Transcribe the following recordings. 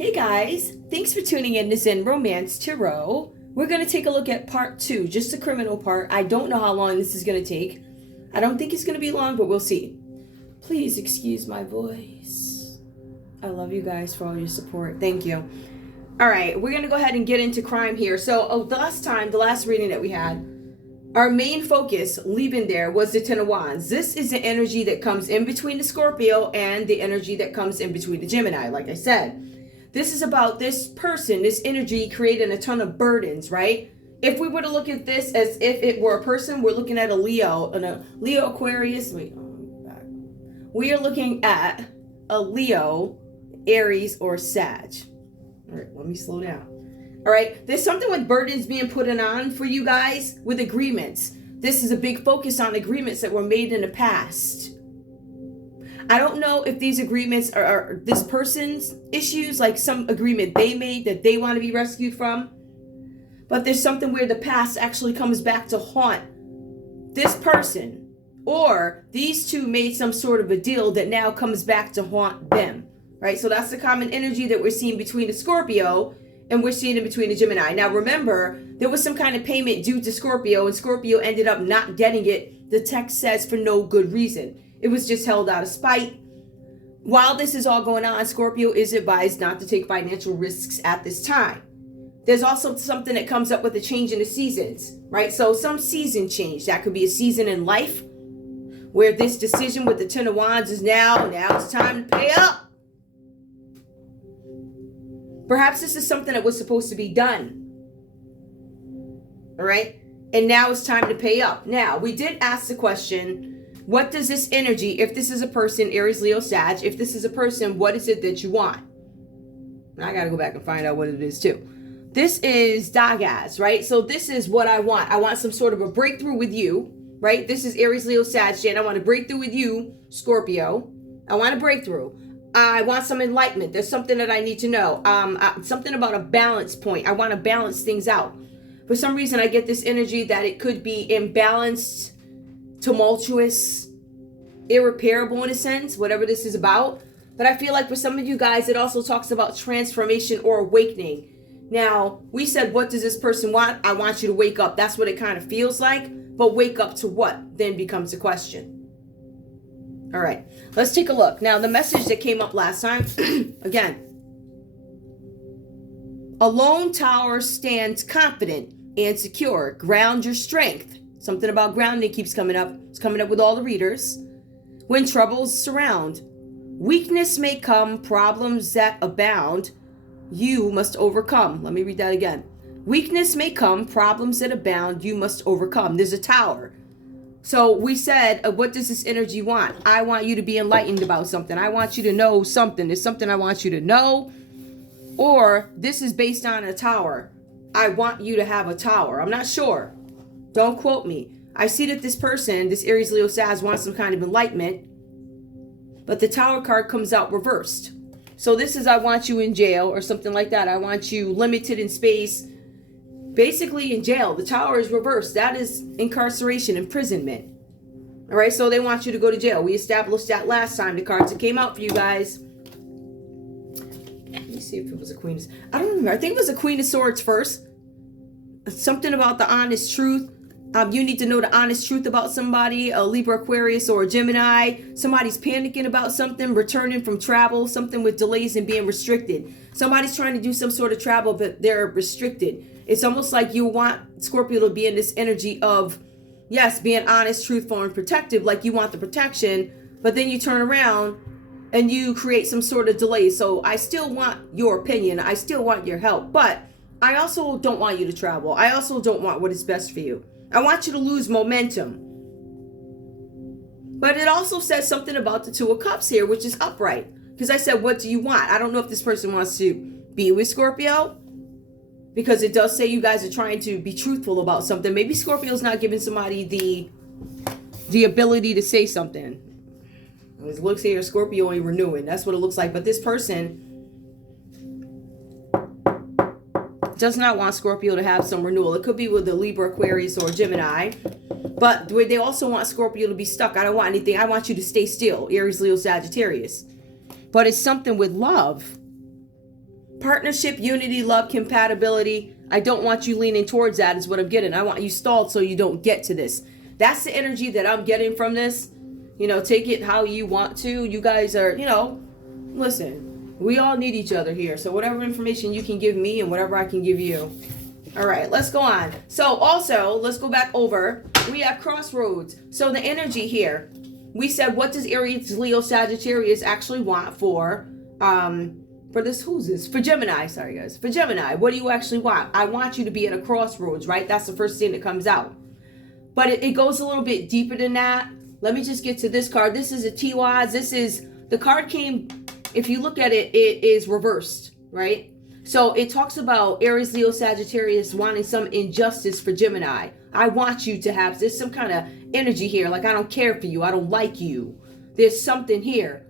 Hey guys, thanks for tuning in to Zen Romance Tarot. We're going to take a look at part 2, just the criminal part. I don't know how long this is going to take. I don't think it's going to be long, but we'll see. Please excuse my voice. I love you guys for all your support. Thank you. All right, we're going to go ahead and get into crime here. So the last reading that we had, our main focus, leaving there, was the Ten of Wands. This is the energy that comes in between the Scorpio and the energy that comes in between the Gemini, like I said. This is about this person, this energy creating a ton of burdens, right? If we were to look at this as if it were a person, we're looking at a Leo Aquarius. We are looking at a Leo, Aries, or Sag. All right, let me slow down. All right, there's something with burdens being put on for you guys with agreements. This is a big focus on agreements that were made in the past. I don't know if these agreements are this person's issues, like some agreement they made that they want to be rescued from. But there's something where the past actually comes back to haunt this person. Or these two made some sort of a deal that now comes back to haunt them. Right? So that's the common energy that we're seeing between the Scorpio and we're seeing it between the Gemini. Now remember, there was some kind of payment due to Scorpio and Scorpio ended up not getting it. The text says for no good reason. It was just held out of spite. While this is all going on, Scorpio is advised not to take financial risks at this time. There's also something that comes up with the change in the seasons, right? So some season change. That could be a season in life where this decision with the Ten of Wands is now it's time to pay up. Perhaps this is something that was supposed to be done. All right? And now it's time to pay up. Now, we did ask the question, what does this energy, if this is a person, Aries, Leo, Sag, if this is a person, what is it that you want? I got to go back and find out what it is too. This is Dagaz, right? So this is what I want. I want some sort of a breakthrough with you, right? This is Aries, Leo, Sag, and I want to break through with you, Scorpio. I want a breakthrough. I want some enlightenment. There's something that I need to know. Something about a balance point. I want to balance things out. For some reason, I get this energy that it could be imbalanced, tumultuous, irreparable in a sense, whatever this is about. But I feel like for some of you guys, it also talks about transformation or awakening. Now, we said, what does this person want? I want you to wake up. That's what it kind of feels like. But wake up to what then becomes the question. All right, let's take a look. Now, the message that came up last time, again, a lone tower stands confident and secure. Ground your strength. Something about grounding keeps coming up. It's coming up with all the readers. When troubles surround, weakness may come, problems that abound, you must overcome. Let me read that again. Weakness may come, problems that abound, you must overcome. There's a tower. So we said, what does this energy want? I want you to be enlightened about something. I want you to know something. There's something I want you to know. Or this is based on a tower. I want you to have a tower. I'm not sure. Don't quote me. I see that this person, this Aries, Leo, Sag, wants some kind of enlightenment. But the Tower card comes out reversed. So this is I want you in jail or something like that. I want you limited in space. Basically in jail. The Tower is reversed. That is incarceration, imprisonment. All right, so they want you to go to jail. We established that last time. The cards that came out for you guys. Let me see if it was a Queen. I don't remember. I think it was a Queen of Swords first. Something about the honest truth. You need to know the honest truth about somebody, a Libra, Aquarius, or a Gemini. Somebody's panicking about something, returning from travel, something with delays and being restricted. Somebody's trying to do some sort of travel, but they're restricted. It's almost like you want Scorpio to be in this energy of, yes, being honest, truthful, and protective, like you want the protection, but then you turn around and you create some sort of delay. So I still want your opinion. I still want your help, but I also don't want you to travel. I also don't want what is best for you. I want you to lose momentum. But it also says something about the Two of Cups here, which is upright. Because I said, what do you want? I don't know if this person wants to be with Scorpio. Because it does say you guys are trying to be truthful about something. Maybe Scorpio's not giving somebody the ability to say something. It looks here, Scorpio ain't renewing. That's what it looks like. But this person does not want Scorpio to have some renewal. It could be with the Libra, Aquarius, or Gemini. But they also want Scorpio to be stuck. I don't want anything. I want you to stay still. Aries, Leo, Sagittarius. But it's something with love. Partnership, unity, love, compatibility. I don't want you leaning towards that is what I'm getting. I want you stalled so you don't get to this. That's the energy that I'm getting from this. You know, take it how you want to. You guys are, you know, listen, we all need each other here. So whatever information you can give me and whatever I can give you. All right, let's go on. So also, let's go back over. We have crossroads. So the energy here, we said, what does Aries, Leo, Sagittarius actually want for this, who's this? For Gemini, sorry guys. For Gemini, what do you actually want? I want you to be at a crossroads, right? That's the first thing that comes out. But it goes a little bit deeper than that. Let me just get to this card. This is a T-Waz. This is, the card came, if you look at it, it is reversed, right? So it talks about Aries, Leo, Sagittarius wanting some injustice for Gemini. I want you to have, there's some kind of energy here. Like, I don't care for you. I don't like you. There's something here.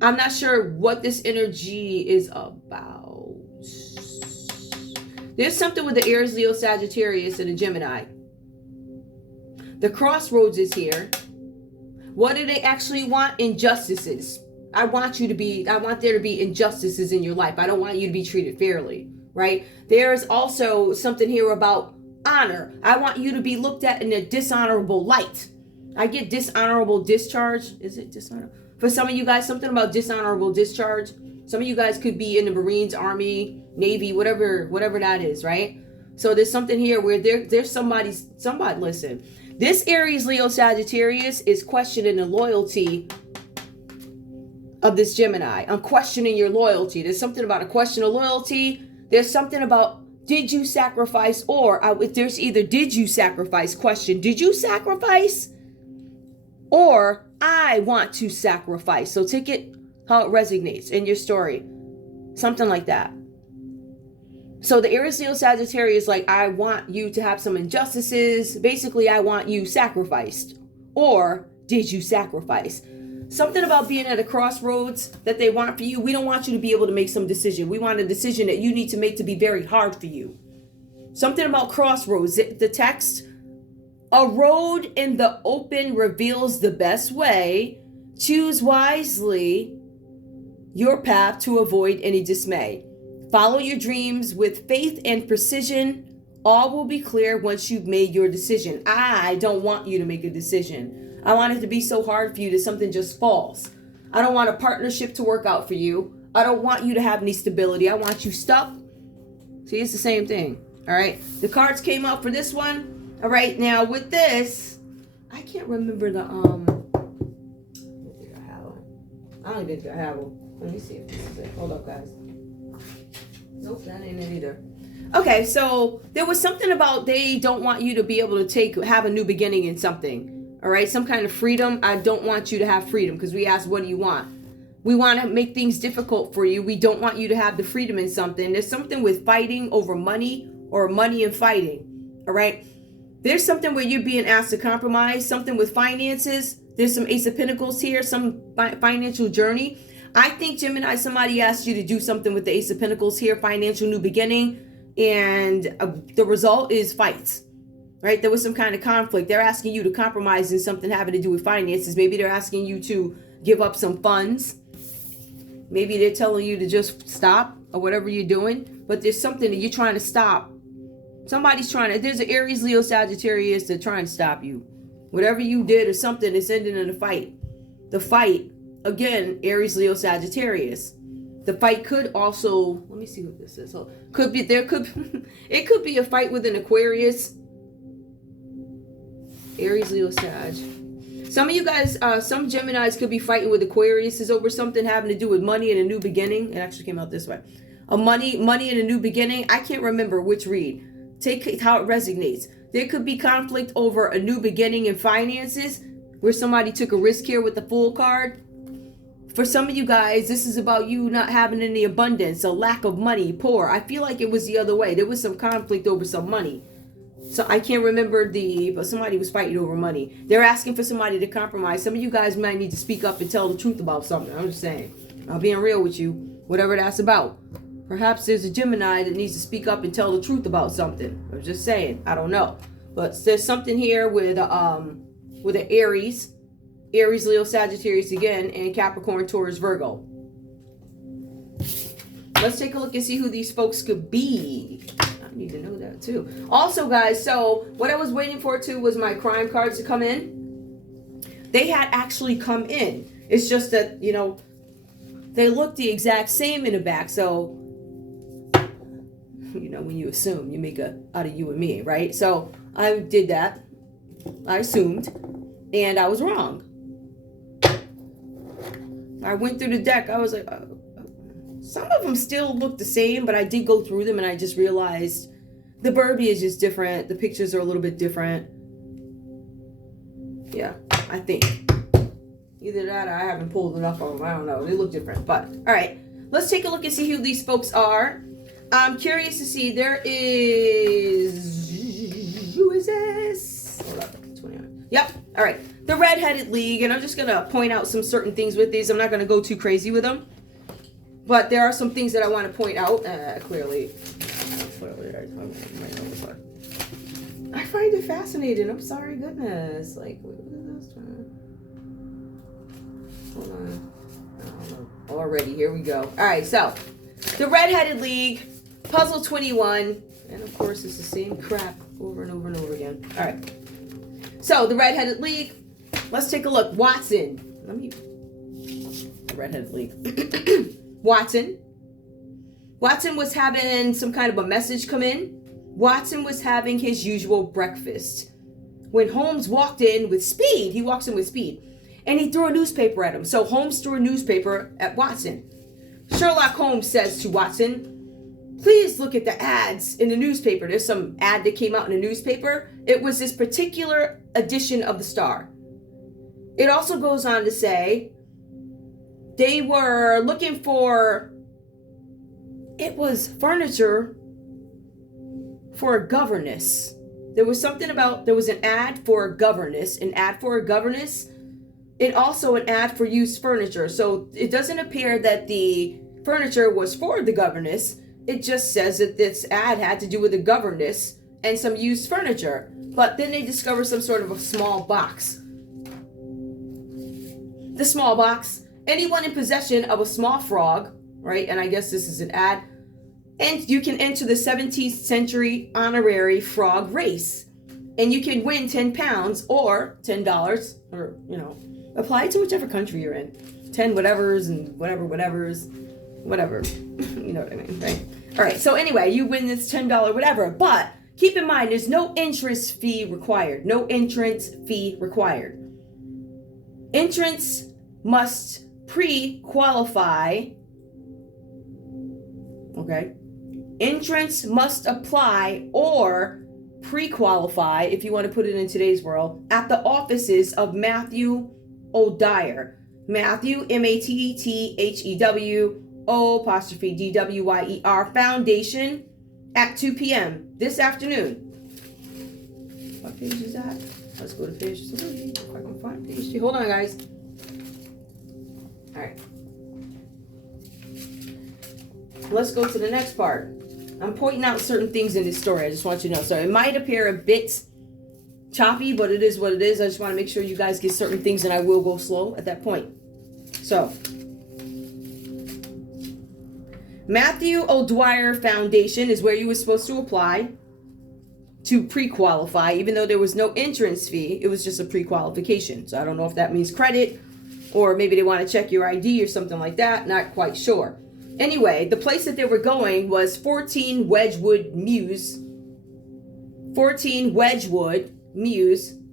I'm not sure what this energy is about. There's something with the Aries, Leo, Sagittarius, and the Gemini. The crossroads is here. What do they actually want? Injustices. I want there to be injustices in your life. I don't want you to be treated fairly, right? There's also something here about honor. I want you to be looked at in a dishonorable light. I get dishonorable discharge. Is it dishonorable? For some of you guys, something about dishonorable discharge. Some of you guys could be in the Marines, Army, Navy, whatever that is, right? So there's something here where there's somebody, listen. This Aries, Leo, Sagittarius is questioning the loyalty of this Gemini. I'm questioning your loyalty. There's something about a question of loyalty. There's something about, did you sacrifice? Or there's either did you sacrifice question. Did you sacrifice? Or I want to sacrifice. So take it how it resonates in your story. Something like that. So the Aries, Leo, Sagittarius, like, I want you to have some injustices. Basically, I want you sacrificed. Or did you sacrifice? Something about being at a crossroads that they want for you. We don't want you to be able to make some decision. We want a decision that you need to make to be very hard for you. Something about crossroads. The text, a road in the open reveals the best way. Choose wisely your path to avoid any dismay. Follow your dreams with faith and precision. All will be clear once you've made your decision. I don't want you to make a decision. I want it to be so hard for you that something just falls. I don't want a partnership to work out for you. I don't want you to have any stability. I want you stuck. See, it's the same thing. All right. The cards came out for this one. All right. Now with this, I can't remember the, I don't think I have one. Let me see if this is it. Hold up, guys. Nope, that ain't it either. Okay, so there was something about they don't want you to be able to have a new beginning in something. All right, some kind of freedom. I don't want you to have freedom because we asked, what do you want? We want to make things difficult for you. We don't want you to have the freedom in something. There's something with fighting over money or money and fighting. All right, there's something where you're being asked to compromise, something with finances. There's some Ace of Pentacles here, some financial journey. I think, Gemini, somebody asked you to do something with the Ace of Pentacles here, financial new beginning, and the result is fights, right? There was some kind of conflict. They're asking you to compromise in something having to do with finances. Maybe they're asking you to give up some funds. Maybe they're telling you to just stop or whatever you're doing, but there's something that you're trying to stop. Somebody's trying to, there's an Aries, Leo, Sagittarius that's trying to stop you. Whatever you did or something is ending in a fight. The fight, again, Aries, Leo, Sagittarius. The fight could also, let me see what this is. So it could be a fight with an Aquarius. Aries, Leo, Sag. Some of you guys, some Geminis could be fighting with Aquarius over something having to do with money and a new beginning. It actually came out this way. Money and a new beginning. I can't remember which read. Take how it resonates. There could be conflict over a new beginning in finances, where somebody took a risk here with the Fool card. For some of you guys, this is about you not having any abundance, a lack of money, poor. I feel like it was the other way. There was some conflict over some money. So I can't remember but somebody was fighting over money. They're asking for somebody to compromise. Some of you guys might need to speak up and tell the truth about something. I'm just saying. I'm being real with you. Whatever that's about. Perhaps there's a Gemini that needs to speak up and tell the truth about something. I'm just saying. I don't know. But there's something here with an Aries, Leo, Sagittarius again, and Capricorn, Taurus, Virgo. Let's take a look and see who these folks could be. I need to know that too. Also, guys, so what I was waiting for too was my crime cards to come in. They had actually come in. It's just that, you know, they look the exact same in the back. So, you know, when you assume, you make a out of you and me, right? So I did that. I assumed, and I was wrong. I went through the deck. I was like, some of them still look the same, but I did go through them and I just realized the verbiage is different. The pictures are a little bit different. Yeah, I think. Either that or I haven't pulled enough of them. I don't know. They look different. But, all right. Let's take a look and see who these folks are. I'm curious to see. There is... Who is this? Hold up. 29. Yep. All right. The Red-Headed League. And I'm just going to point out some certain things with these. I'm not going to go too crazy with them. But there are some things that I want to point out. Clearly. I find it fascinating. I'm sorry. Goodness. Like, what is this? Hold on. Already, here we go. All right, so the Red-Headed League, Puzzle 21, and of course it's the same crap over and over and over again. All right, so the Red-Headed League. Let's take a look. Watson. The Red-Headed League. Watson. Watson was having some kind of a message come in. Watson was having his usual breakfast when Holmes walked in with speed. He walks in with speed. And he threw a newspaper at him. So Holmes threw a newspaper at Watson. Sherlock Holmes says to Watson, please look at the ads in the newspaper. There's some ad that came out in the newspaper. It was this particular edition of the Star. It also goes on to say they were looking for, it was furniture for a governess. There was something about, there was an ad for a governess, and also an ad for used furniture. So it doesn't appear that the furniture was for the governess. It just says that this ad had to do with the governess and some used furniture. But then they discover some sort of a small box. The small box, anyone in possession of a small frog, right? And I guess this is an ad. And you can enter the 17th century honorary frog race. And you can win 10 pounds or $10 or, you know, apply to whichever country you're in. 10 whatevers and whatever. You know what I mean, right? All right, so anyway, you win this $10 whatever. But keep in mind, there's no entrance fee required. No entrance fee required. Entrants must pre-qualify. Okay? Entrants must apply or pre-qualify, if you want to put it in today's world, at the offices of Matthew O'Dwyer. Matthew, Matthew, O''DWYER Foundation at 2 p.m. this afternoon. What page is that? Let's go to page 3. If I can find page 3. Hold on, guys. All right. Let's go to the next part. I'm pointing out certain things in this story. I just want you to know. So it might appear a bit choppy, but it is what it is. I just want to make sure you guys get certain things, and I will go slow at that point. So, Matthew O'Dwyer Foundation is where you were supposed to apply to pre-qualify, even though there was no entrance fee. It was just a pre-qualification. So I don't know if that means credit, or maybe they want to check your ID or something like that. Not quite sure. Anyway, the place that they were going was 14 Wedgwood Mews,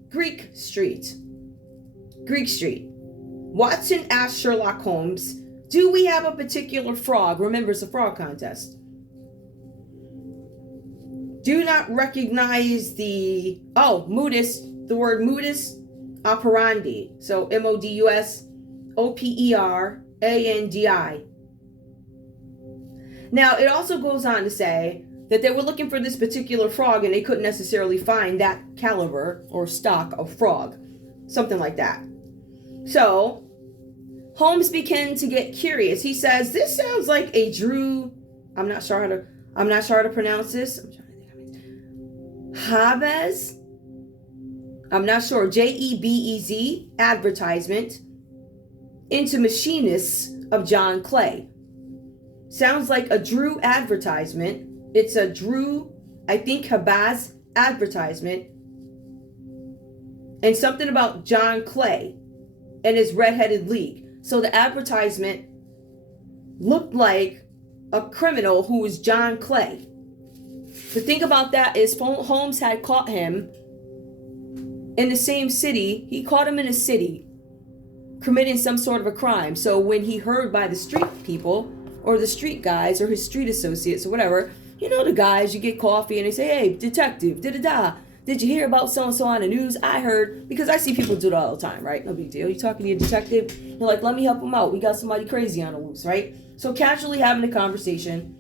Greek Street. Watson asked Sherlock Holmes, do we have a particular frog? Remember, it's a frog contest. Do not recognize the word modus operandi. So MODUS OPERANDI. Now, it also goes on to say that they were looking for this particular frog and they couldn't necessarily find that caliber or stock of frog. Something like that. So, Holmes began to get curious. He says, this sounds like a I'm not sure how to pronounce this. Jabez. I'm not sure. JEBEZ advertisement into machinists of John Clay. Sounds like a Drew advertisement. It's a Drew, I think, Habaz advertisement. And something about John Clay and his redheaded league. So the advertisement looked like a criminal who was John Clay. The thing about that is Holmes had caught him in the same city. He caught him in a city committing some sort of a crime. So when he heard by the street people or the street guys or his street associates or whatever, you know the guys, you get coffee and they say, hey, detective, da-da-da. Did you hear about so-and-so on the news? I heard, because I see people do it all the time, right? No big deal. You're talking to your detective. You're like, let me help him out. We got somebody crazy on the loose, right? So casually having a conversation.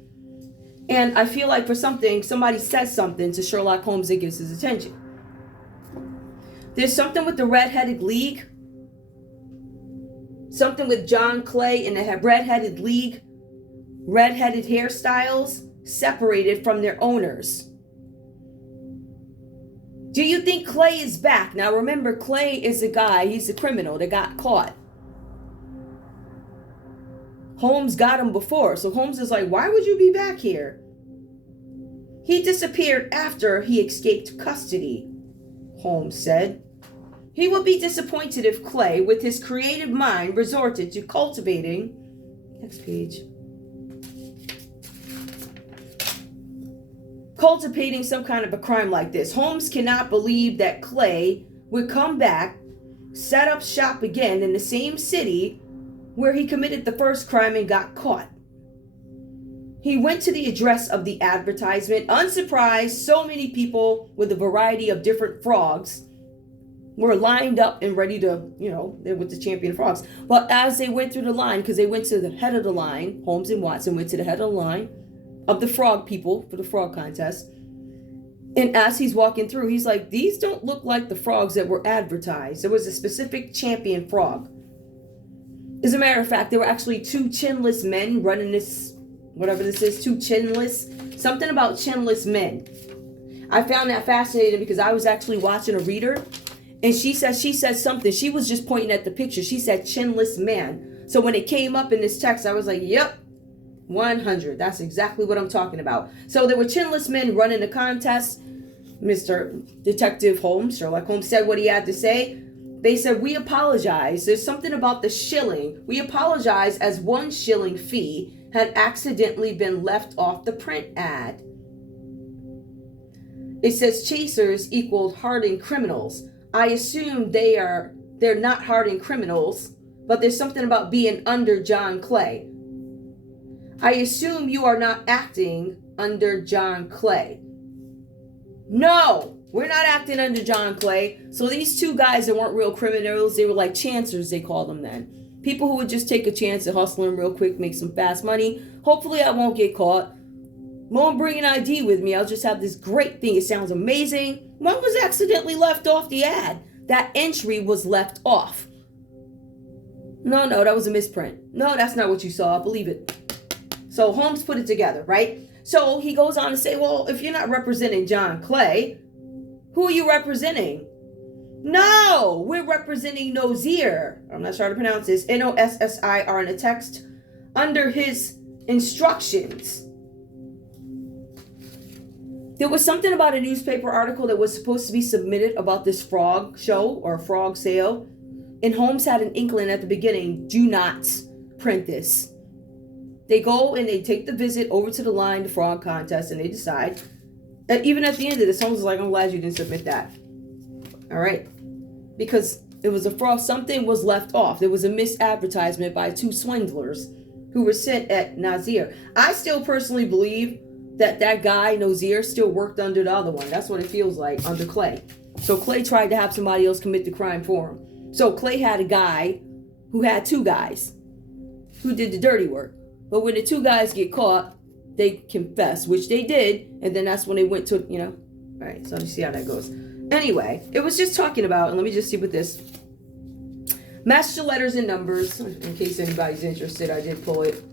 And I feel like for something, somebody says something to Sherlock Holmes that gets his attention. There's something with the redheaded league. Something with John Clay and the redheaded league. Redheaded hairstyles separated from their owners. Do you think Clay is back? Now remember, Clay is a guy, he's a criminal that got caught. Holmes got him before, so Holmes is like, why would you be back here? He disappeared after he escaped custody, Holmes said. He would be disappointed if Clay, with his creative mind, resorted to cultivating... Next page. Cultivating some kind of a crime like this. Holmes cannot believe that Clay would come back, set up shop again in the same city where he committed the first crime and got caught. He went to the address of the advertisement. Unsurprised, so many people with a variety of different frogs were lined up and ready to, they're with the champion frogs. But as they went through the line, because they went to the head of the line, Holmes and Watson went to the head of the line of the frog people for the frog contest. And as he's walking through, he's like, these don't look like the frogs that were advertised. There was a specific champion frog. As a matter of fact, there were actually two chinless men running this, whatever this is, two chinless, something about chinless men. I found that fascinating because I was actually watching a reader and she said something. She was just pointing at the picture. She said chinless man. So when it came up in this text, I was like, yep. 100. That's exactly what I'm talking about. So there were chinless men running the contest. Mr. Detective Holmes, Sherlock Holmes, said what he had to say. They said, we apologize. There's something about the shilling. We apologize as 1 shilling fee had accidentally been left off the print ad. It says chasers equaled hardened criminals. I assume they're not hardened criminals, but there's something about being under John Clay. I assume you are not acting under John Clay. No, we're not acting under John Clay. So these two guys that weren't real criminals, they were like chancers, they called them then. People who would just take a chance at hustling real quick, make some fast money. Hopefully I won't get caught. Won't bring an ID with me. I'll just have this great thing. It sounds amazing. One was accidentally left off the ad. That entry was left off. No, that was a misprint. No, that's not what you saw. Believe it. So Holmes put it together, right? So he goes on to say, well, if you're not representing John Clay, who are you representing? No, we're representing Nossir. I'm not sure how to pronounce this. Nossir in the text under his instructions. There was something about a newspaper article that was supposed to be submitted about this frog show or frog sale. And Holmes had an inkling at the beginning, do not print this. They go and they take the visit over to the line, the frog contest, and they decide. And even at the end of this, Holmes was like, I'm glad you didn't submit that. All right. Because it was a fraud. Something was left off. There was a misadvertisement by 2 swindlers who were sent at Nossir. I still personally believe that guy, Nossir, still worked under the other one. That's what it feels like, under Clay. So Clay tried to have somebody else commit the crime for him. So Clay had a guy who had 2 guys who did the dirty work. But when the 2 guys get caught, they confess, which they did. And then that's when they went to, all right, so you see how that goes. Anyway, it was just talking about, and let me just see what this. Match the letters and numbers, in case anybody's interested. I did pull it.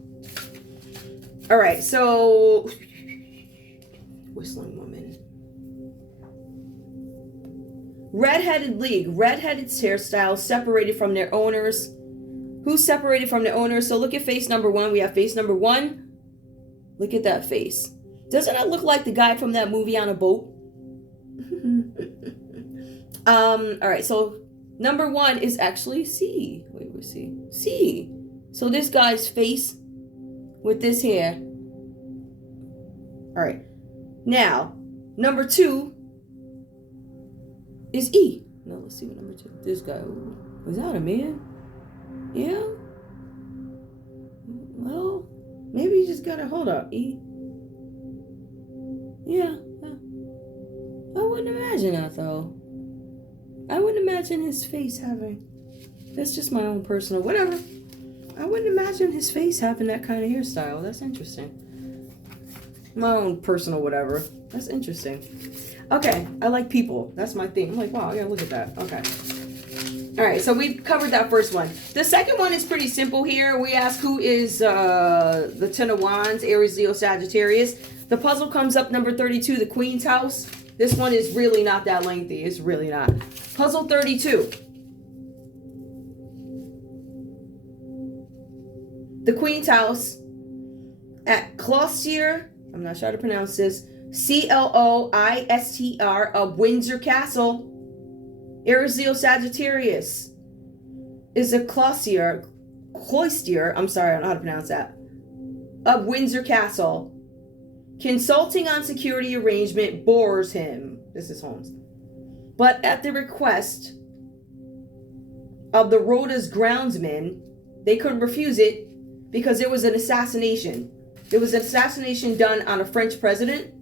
All right, so. Whistling woman. Redheaded league. Redheaded hairstyles separated from their owners. Who's separated from the owners? So look at face number 1. We have face number 1. Look at that face. Doesn't it look like the guy from that movie on a boat? All right, so number 1 is actually C. Wait, where's C? C. So this guy's face with this hair. All right. Now, number 2 is E. Now, let's see what number 2. This guy. Was that a man? Yeah? Well, maybe you just gotta hold up. E. Yeah. I wouldn't imagine that, though. I wouldn't imagine his face having... That's just my own personal... Whatever. I wouldn't imagine his face having that kind of hairstyle. That's interesting. My own personal whatever. That's interesting. Okay. I like people. That's my thing. I'm like, wow, I gotta look at that. Okay. All right. So we've covered that first one. The second one is pretty simple here. We ask who is the Ten of Wands, Aries, Leo, Sagittarius. The puzzle comes up number 32, the Queen's house. This one is really not that lengthy. It's really not. Puzzle 32. The Queen's house at Cloister, I'm not sure how to pronounce this, Cloistr of Windsor Castle. Aries, Leo, Sagittarius is a Cloister, I'm sorry, I don't know how to pronounce that, of Windsor Castle. Consulting on security arrangement bores him. This is Holmes. But at the request of the Rhoda's groundsmen, they couldn't refuse it because it was an assassination. There was an assassination done on a French president.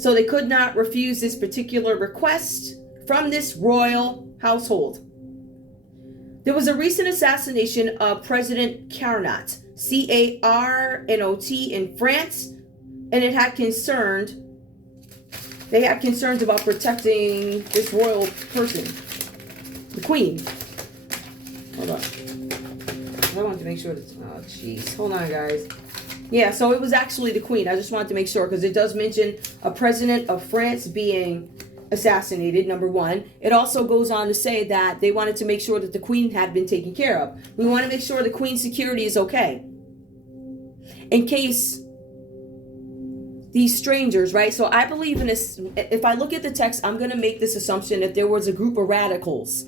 So they could not refuse this particular request from this royal household. There was a recent assassination of President Carnot, Carnot in France, and they had concerns about protecting this royal person, the Queen. Hold on. I wanted to make sure that, oh jeez, hold on guys. Yeah, so it was actually the Queen. I just wanted to make sure because it does mention a president of France being assassinated, number 1. It also goes on to say that they wanted to make sure that the Queen had been taken care of. We want to make sure the Queen's security is okay. In case these strangers, right? So I believe in this. If I look at the text, I'm going to make this assumption that there was a group of radicals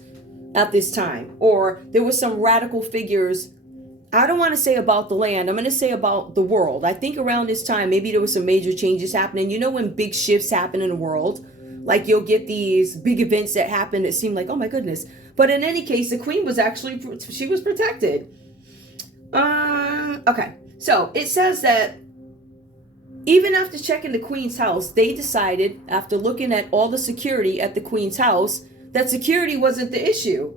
at this time, or there were some radical figures. I don't want to say about the land. I'm going to say about the world. I think around this time, maybe there was some major changes happening. You know, when big shifts happen in the world, like you'll get these big events that happen that seem like, oh my goodness. But in any case, the Queen was actually, she was protected. Okay. So it says that even after checking the Queen's house, they decided, after looking at all the security at the Queen's house, that security wasn't the issue.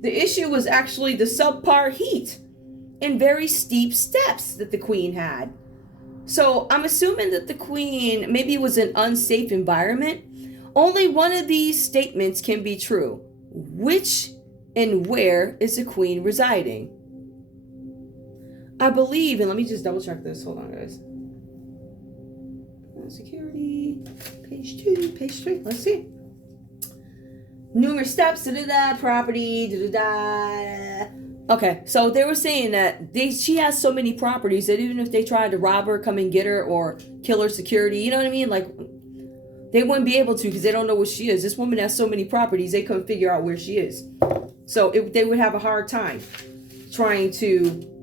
The issue was actually the subpar heat and very steep steps that the Queen had. So I'm assuming that the Queen, maybe it was an unsafe environment. Only one of these statements can be true. Which and where is the Queen residing? I believe, and let me just double check this. Hold on, guys. Security, page 2, page 3. Let's see. Numerous steps, property, Okay, so they were saying that she has so many properties that even if they tried to rob her, come and get her, or kill her security, you know what I mean? Like, they wouldn't be able to because they don't know what she is. This woman has so many properties, they couldn't figure out where she is. So they would have a hard time trying to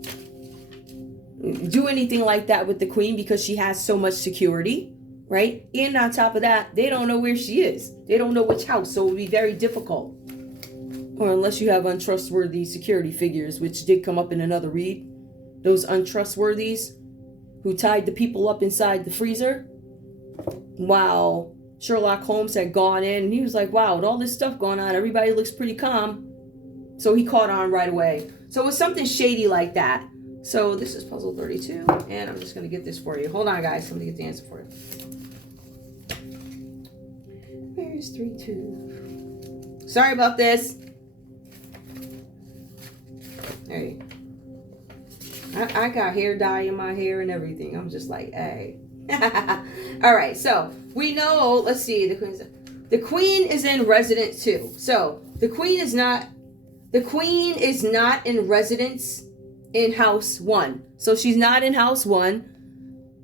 do anything like that with the Queen because she has so much security, right? And on top of that, they don't know where she is. They don't know which house, so it would be very difficult. Or unless you have untrustworthy security figures, which did come up in another read. Those untrustworthies who tied the people up inside the freezer while Sherlock Holmes had gone in. And he was like, wow, with all this stuff going on, everybody looks pretty calm. So he caught on right away. So it was something shady like that. So this is puzzle 32. And I'm just going to get this for you. Hold on, guys. Let me get the answer for you. Where's 3-2? Sorry about this. Hey, I got hair dye in my hair and everything. I'm just like, hey. All right, so we know, let's see, the Queen is in residence too. So the Queen is not in residence in house 1. So she's not in house 1.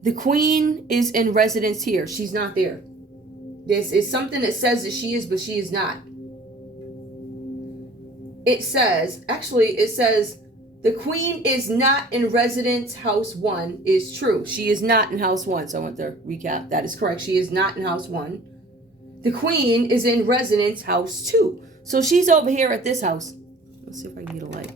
The queen is in residence here. She's not there. This is something that says that she is, but she is not. It says the queen is not in residence house 1 is true. She is not in house 1. So I want to recap. That is correct. She is not in house 1. The queen is in residence house 2. So she's over here at this house. Let's see if I can get a light.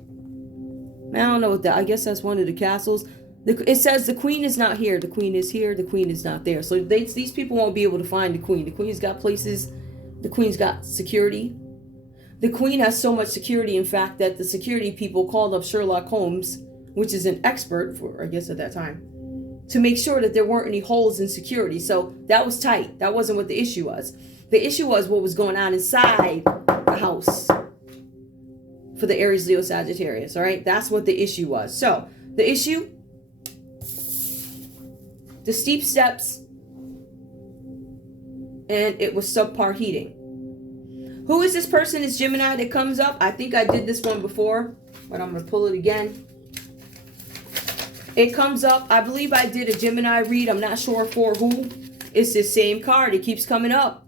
I don't know what that. I guess that's one of the castles. It says the queen is not here. The queen is here. The queen is not there. So these people won't be able to find the queen. The queen's got places. The queen's got security. The queen has so much security, in fact, that the security people called up Sherlock Holmes, which is an expert for, I guess, at that time, to make sure that there weren't any holes in security. So that was tight. That wasn't what the issue was. The issue was what was going on inside the house for the Aries, Leo, Sagittarius. All right, that's what the issue was. So the issue, the steep steps, and it was subpar heating. Who is this person? It's Gemini that comes up. I think I did this one before, but I'm going to pull it again. It comes up. I believe I did a Gemini read. I'm not sure for who. It's the same card. It keeps coming up.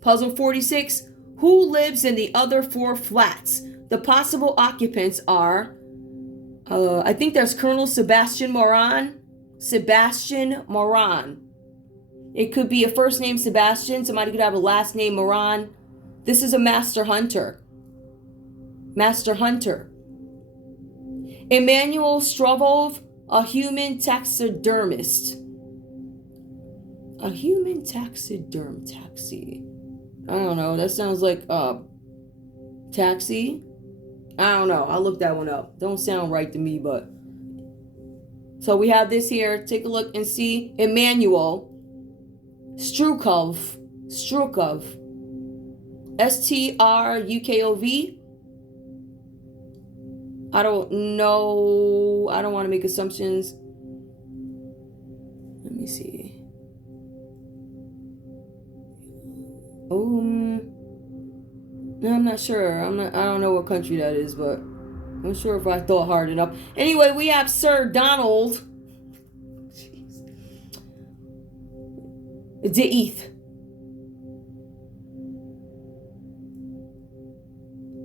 Puzzle 46. Who lives in the other 4 flats? The possible occupants are, I think there's Colonel Sebastian Moran. Sebastian Moran. It could be a first name Sebastian. Somebody could have a last name Moran. This is a master hunter. Master hunter. Emmanuel Strovov, a human taxidermist. A human taxi. I don't know. That sounds like taxi. I don't know. I'll look that one up. Don't sound right to me, but. So we have this here. Take a look and see. Emmanuel Strukov. Strukov. Strukov. I don't know. I don't want to make assumptions. Let me see. I'm not sure. I don't know what country that is, but I'm not sure if I thought hard enough. Anyway, we have Sir Donald DeEath.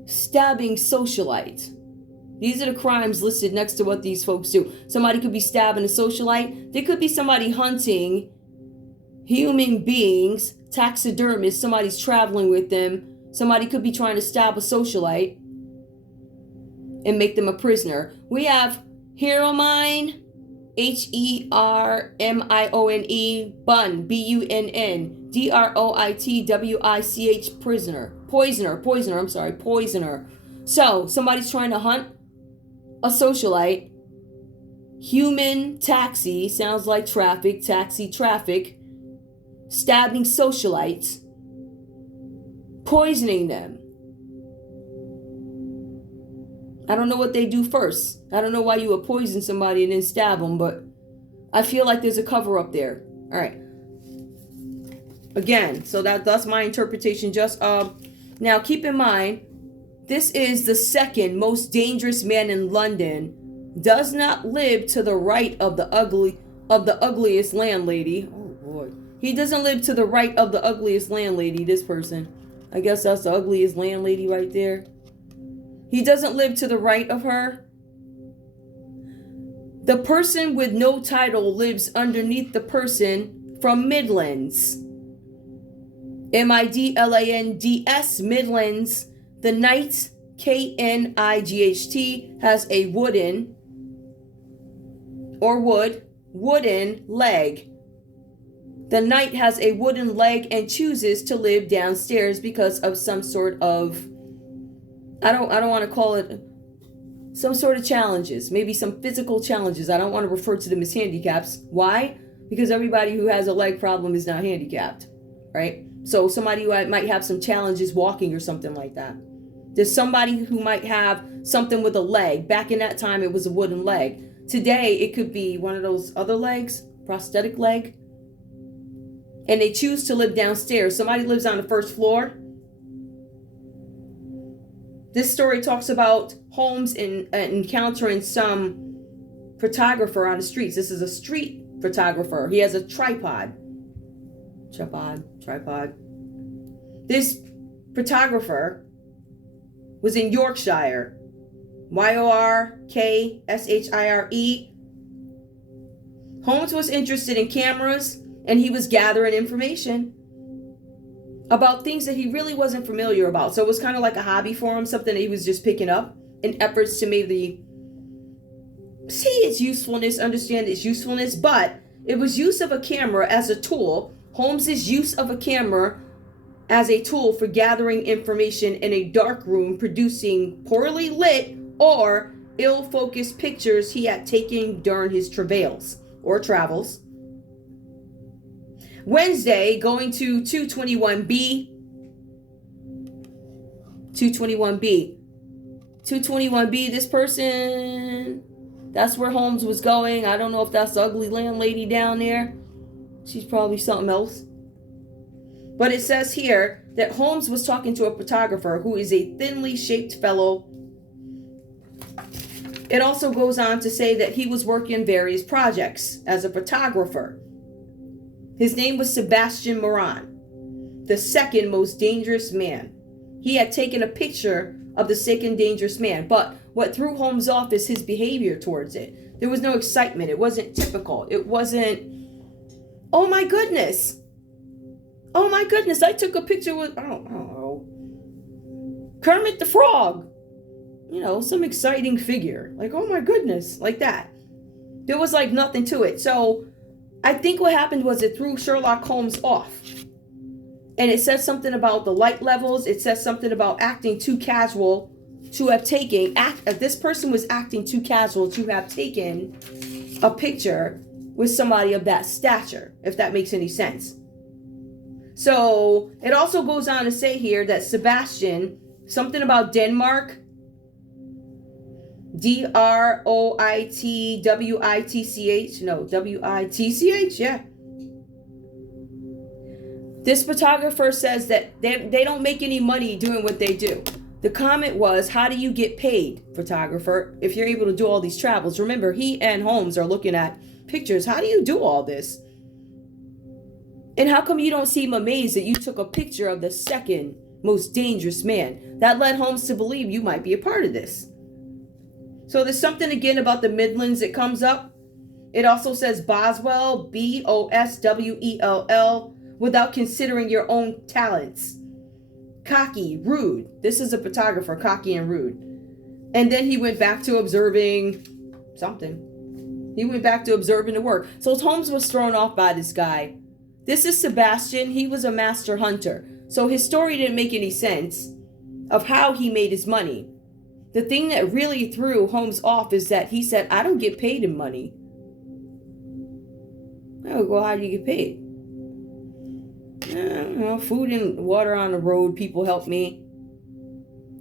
Stabbing socialite. These are the crimes listed next to what these folks do. Somebody could be stabbing a socialite. There could be somebody hunting human beings, taxidermists. Somebody's traveling with them. Somebody could be trying to stab a socialite and make them a prisoner. We have Hermione, Hermione, Bunn, Bunn, Droitwich, prisoner. Poisoner. So, somebody's trying to hunt a socialite. Human taxi, sounds like traffic, taxi traffic. Stabbing socialites. Poisoning them. I don't know what they do first. I don't know why you would poison somebody and then stab them, but I feel like there's a cover up there. All right. Again, so that's my interpretation. Just now, keep in mind, this is the second most dangerous man in London. Does not live to the right of the ugliest landlady. Oh boy, he doesn't live to the right of the ugliest landlady. This person, I guess that's the ugliest landlady right there. He doesn't live to the right of her. The person with no title lives underneath the person from Midlands. Midlands, Midlands. The knight, Knight, has a wooden leg. The knight has a wooden leg and chooses to live downstairs because of some sort of, I don't want to call it some sort of challenges, maybe some physical challenges. I don't want to refer to them as handicaps. Why? Because everybody who has a leg problem is not handicapped, right? So somebody who might have some challenges walking or something like that. There's somebody who might have something with a leg. Back in that time, it was a wooden leg. Today, it could be one of those other legs, prosthetic leg. And they choose to live downstairs. Somebody lives on the first floor. This story talks about Holmes encountering some photographer on the streets. This is a street photographer. He has a tripod. This photographer was in Yorkshire. Yorkshire. Holmes was interested in cameras, and he was gathering information about things that he really wasn't familiar about. So it was kind of like a hobby for him, something that he was just picking up in efforts to maybe see its usefulness, understand its usefulness. But it was use of a camera as a tool. Holmes's use of a camera as a tool for gathering information in a dark room, producing poorly lit or ill-focused pictures he had taken during his travails or travels. Wednesday, going to 221B. 221B, this person, that's where Holmes was going. I don't know if that's the ugly landlady down there. She's probably something else. But it says here that Holmes was talking to a photographer who is a thinly shaped fellow. It also goes on to say that he was working various projects as a photographer. His name was Sebastian Moran, the second most dangerous man. He had taken a picture of the second dangerous man, but what threw Holmes off is his behavior towards it. There was no excitement. It wasn't typical. It wasn't, oh my goodness, I took a picture with, I don't know, Kermit the Frog. You know, some exciting figure. Like, oh my goodness, like that. There was like nothing to it. So I think what happened was it threw Sherlock Holmes off. And it says something about the light levels. It says something about acting too casual to have taken, this person was acting too casual to have taken a picture with somebody of that stature, if that makes any sense. So it also goes on to say here that Sebastian, something about Denmark, Witwitch, no, Witch, yeah. This photographer says that they don't make any money doing what they do. The comment was, how do you get paid, photographer, if you're able to do all these travels? Remember, he and Holmes are looking at pictures. How do you do all this? And how come you don't seem amazed that you took a picture of the second most dangerous man? That led Holmes to believe you might be a part of this. So there's something again about the Midlands that comes up. It also says Boswell, Boswell, without considering your own talents. Cocky, rude. This is a photographer, cocky and rude. And then he went back to observing something. He went back to observing the work. So Holmes was thrown off by this guy. This is Sebastian. He was a master hunter. So his story didn't make any sense of how he made his money. The thing that really threw Holmes off is that he said, I don't get paid in money. Oh, well, how do you get paid? Food and water on the road, people help me.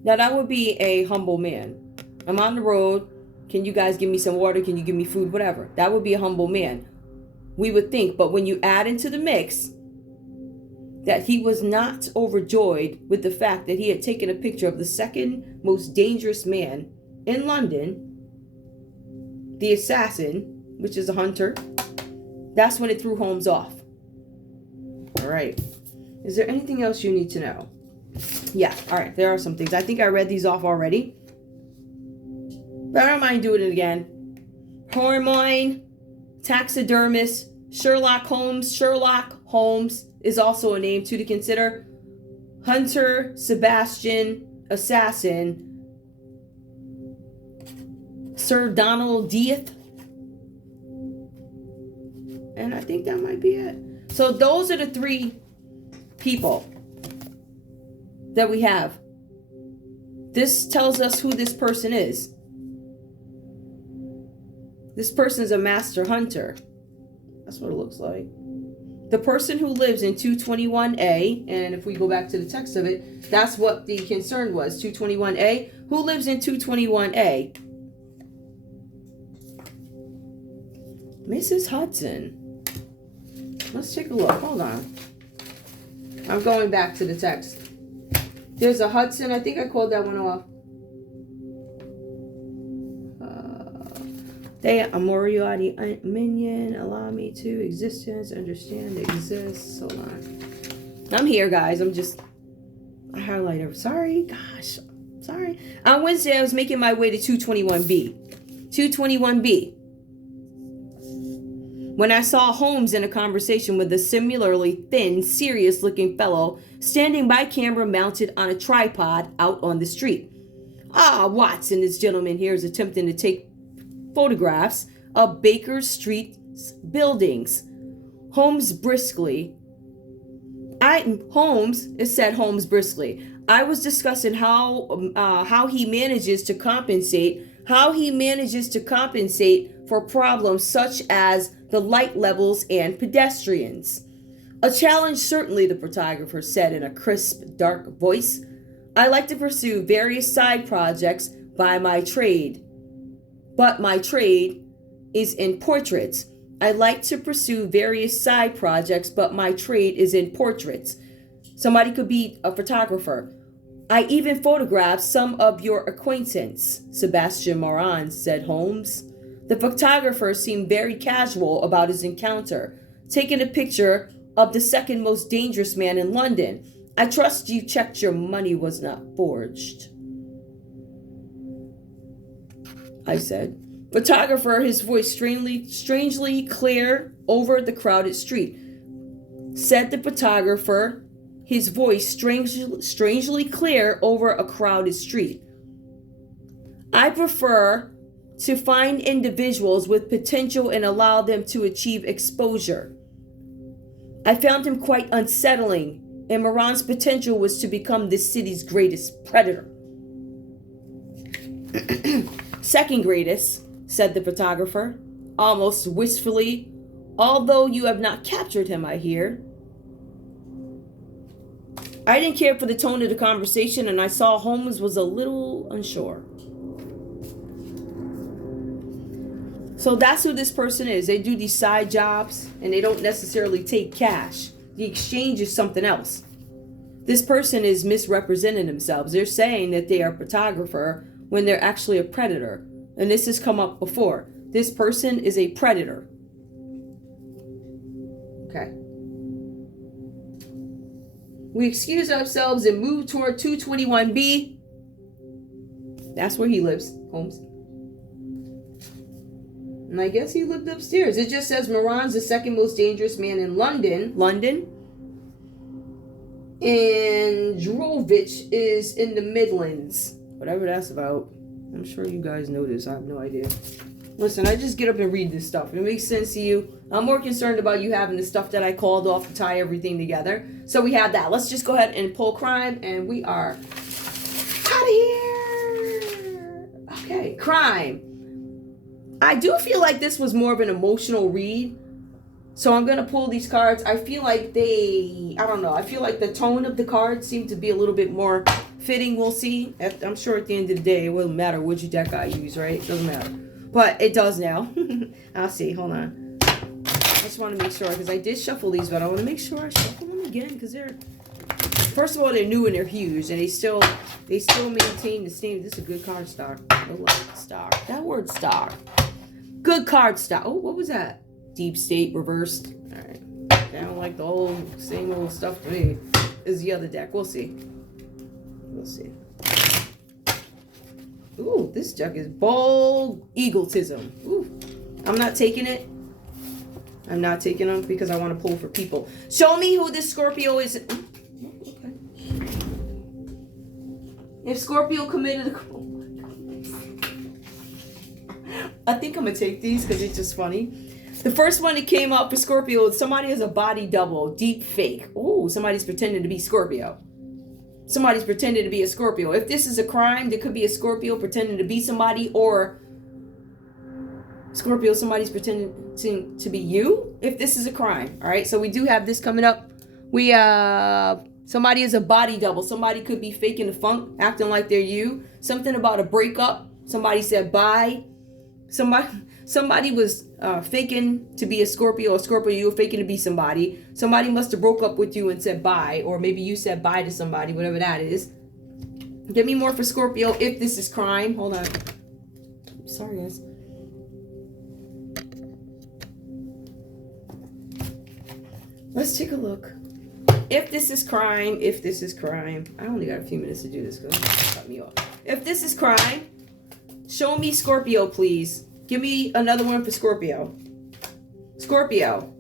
Now, that would be a humble man. I'm on the road. Can you guys give me some water? Can you give me food? Whatever. That would be a humble man. We would think. But when you add into the mix that he was not overjoyed with the fact that he had taken a picture of the second most dangerous man in London, the assassin, which is a hunter, that's when it threw Holmes off. All right. Is there anything else you need to know? Yeah. All right. There are some things. I think I read these off already, but I don't mind doing it again. Hormone, taxidermist, Sherlock Holmes. Sherlock Holmes is also a name to consider. Hunter, Sebastian, assassin, Sir Donald Death. And I think that might be it. So those are the three people that we have. This tells us who this person is. This person is a master hunter. That's what it looks like. The person who lives in 221A, and if we go back to the text of it, that's what the concern was, 221A. Who lives in 221A? Mrs. Hudson. Let's take a look. Hold on. I'm going back to the text. There's a Hudson. I think I called that one off. They Moriarty minion. Allow me to existence. Understand exists. Hold on. I'm here, guys. I highlighter. Sorry. Gosh. Sorry. On Wednesday, I was making my way to 221B. 221B. When I saw Holmes in a conversation with a similarly thin, serious-looking fellow standing by camera mounted on a tripod out on the street. Ah, Watson, this gentleman here is attempting to take photographs of Baker Street's buildings. Holmes briskly. Holmes briskly. I was discussing how he manages to compensate for problems such as the light levels and pedestrians. A challenge, certainly, the photographer said in a crisp, dark voice. I like to pursue various side projects by my trade, but my trade is in portraits. I like to pursue various side projects, but my trade is in portraits. Somebody could be a photographer. I even photographed some of your acquaintance, Sebastian Moran, said Holmes. The photographer seemed very casual about his encounter, taking a picture of the second most dangerous man in London. I trust you checked your money was not forged, I said. Photographer, his voice strangely clear over the crowded street. Said the photographer, his voice strangely clear over a crowded street. I prefer to find individuals with potential and allow them to achieve exposure. I found him quite unsettling, and Moran's potential was to become this city's greatest predator. Second greatest, said the photographer, almost wistfully, although you have not captured him, I hear. I didn't care for the tone of the conversation, and I saw Holmes was a little unsure. So that's who this person is. They do these side jobs, and they don't necessarily take cash. The exchange is something else. This person is misrepresenting themselves. They're saying that they are a photographer when they're actually a predator. And this has come up before. This person is a predator. Okay. We excuse ourselves and move toward 221B. That's where he lives, Holmes. And I guess he lived upstairs. It just says Moran's the second most dangerous man in London. And Drovich is in the Midlands. Whatever that's about. I'm sure you guys know this. I have no idea. Listen, I just get up and read this stuff. If it makes sense to you, I'm more concerned about you having the stuff that I called off to tie everything together. So we have that. Let's just go ahead and pull crime, and we are out of here. Okay, crime. I do feel like this was more of an emotional read. So I'm going to pull these cards. I feel like I don't know. I feel like the tone of the cards seem to be a little bit more fitting. We'll see. I'm sure at the end of the day, it wouldn't matter which deck I use, right? It doesn't matter. But it does now. I'll see. Hold on. I just want to make sure, because I did shuffle these, but I want to make sure I shuffle them again, because first of all, they're new and they're huge, and they still maintain the same. This is a good card stock. Stock. That word stock. Good card stock. Oh, what was that? Deep state reversed. All right. I don't like the whole same old stuff to me. Is the other deck. We'll see. Ooh, this deck is bold egotism. Ooh. I'm not taking it. I'm not taking them because I want to pull for people. Show me who this Scorpio is. Okay. If Scorpio committed oh my God. I think I'm going to take these because it's just funny. The first one that came up for Scorpio, somebody has a body double, deep fake. Oh, somebody's pretending to be Scorpio. Somebody's pretending to be a Scorpio. If this is a crime, there could be a Scorpio pretending to be somebody, or Scorpio, somebody's pretending to be you. If this is a crime, all right. So we do have this coming up. We somebody is a body double. Somebody could be faking the funk, acting like they're you. Something about a breakup. Somebody said bye. Somebody was faking to be a Scorpio, or Scorpio, you were faking to be somebody. Somebody must have broke up with you and said bye, or maybe you said bye to somebody, whatever that is. Give me more for Scorpio if this is crime. Hold on. Sorry, guys. Let's take a look. If this is crime, I only got a few minutes to do this because it's cut me off. If this is crime, show me Scorpio, please. Give me another one for Scorpio. Scorpio.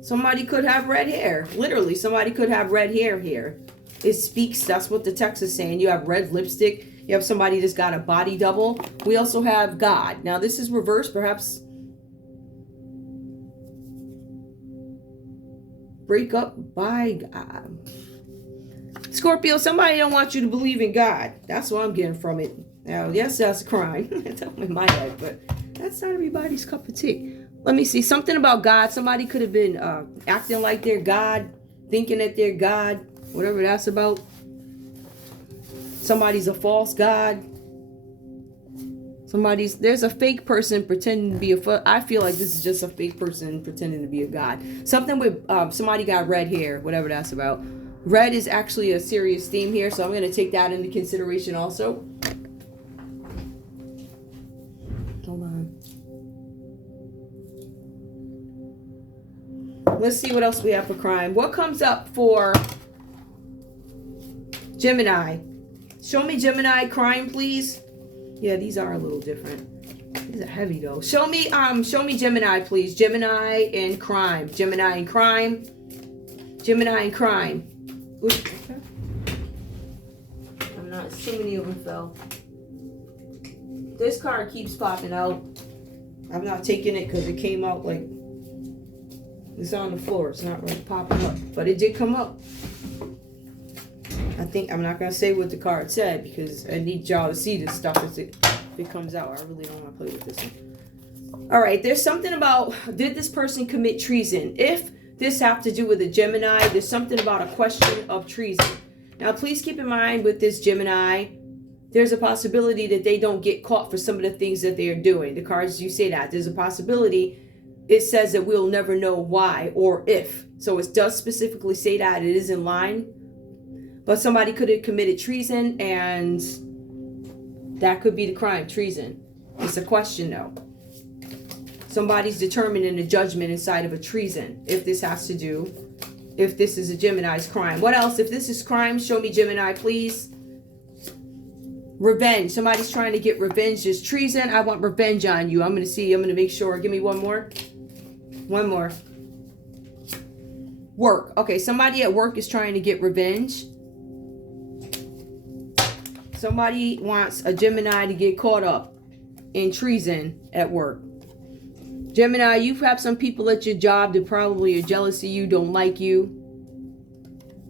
Somebody could have red hair. Literally, somebody could have red hair here. It speaks, that's what the text is saying. You have red lipstick. You have somebody that's got a body double. We also have God. Now, this is reversed, perhaps. Break up by God. Scorpio, somebody don't want you to believe in God. That's what I'm getting from it. Now, yes, that's a crime. That's in my head, but that's not everybody's cup of tea. Let me see. Something about God. Somebody could have been acting like they're God, thinking that they're God, whatever that's about. Somebody's a false God. There's a fake person pretending to be I feel like this is just a fake person pretending to be a God. Something with somebody got red hair, whatever that's about. Red is actually a serious theme here, so I'm going to take that into consideration also. Hold on. Let's see what else we have for crime. What comes up for Gemini? Show me Gemini crime, please. Yeah, these are a little different. These are heavy though. Show me Gemini, please. Gemini and crime. Gemini and crime. Gemini and crime. Oops. I'm not. So many of them fell. This card keeps popping out. I'm not taking it because it came out like it's on the floor. It's not really popping up, but it did come up. I think I'm not going to say what the card said because I need y'all to see this stuff as it comes out. I really don't want to play with this one. All right, there's something about, did this person commit treason? If this have to do with a Gemini, there's something about a question of treason. Now, please keep in mind with this Gemini, there's a possibility that they don't get caught for some of the things that they are doing. The cards, you say that. There's a possibility. It says that we'll never know why or if. So it does specifically say that. It is in line. But somebody could have committed treason, and that could be the crime, treason. It's a question, though. Somebody's determining a judgment inside of a treason, if this has to do, if this is a Gemini's crime. What else? If this is crime, show me Gemini, please. Revenge. Somebody's trying to get revenge. There's treason. I want revenge on you. I'm going to see. I'm going to make sure. Give me one more. One more. Work. Okay, somebody at work is trying to get revenge. Somebody wants a Gemini to get caught up in treason at work. Gemini, you have some people at your job that probably are jealous of you, don't like you.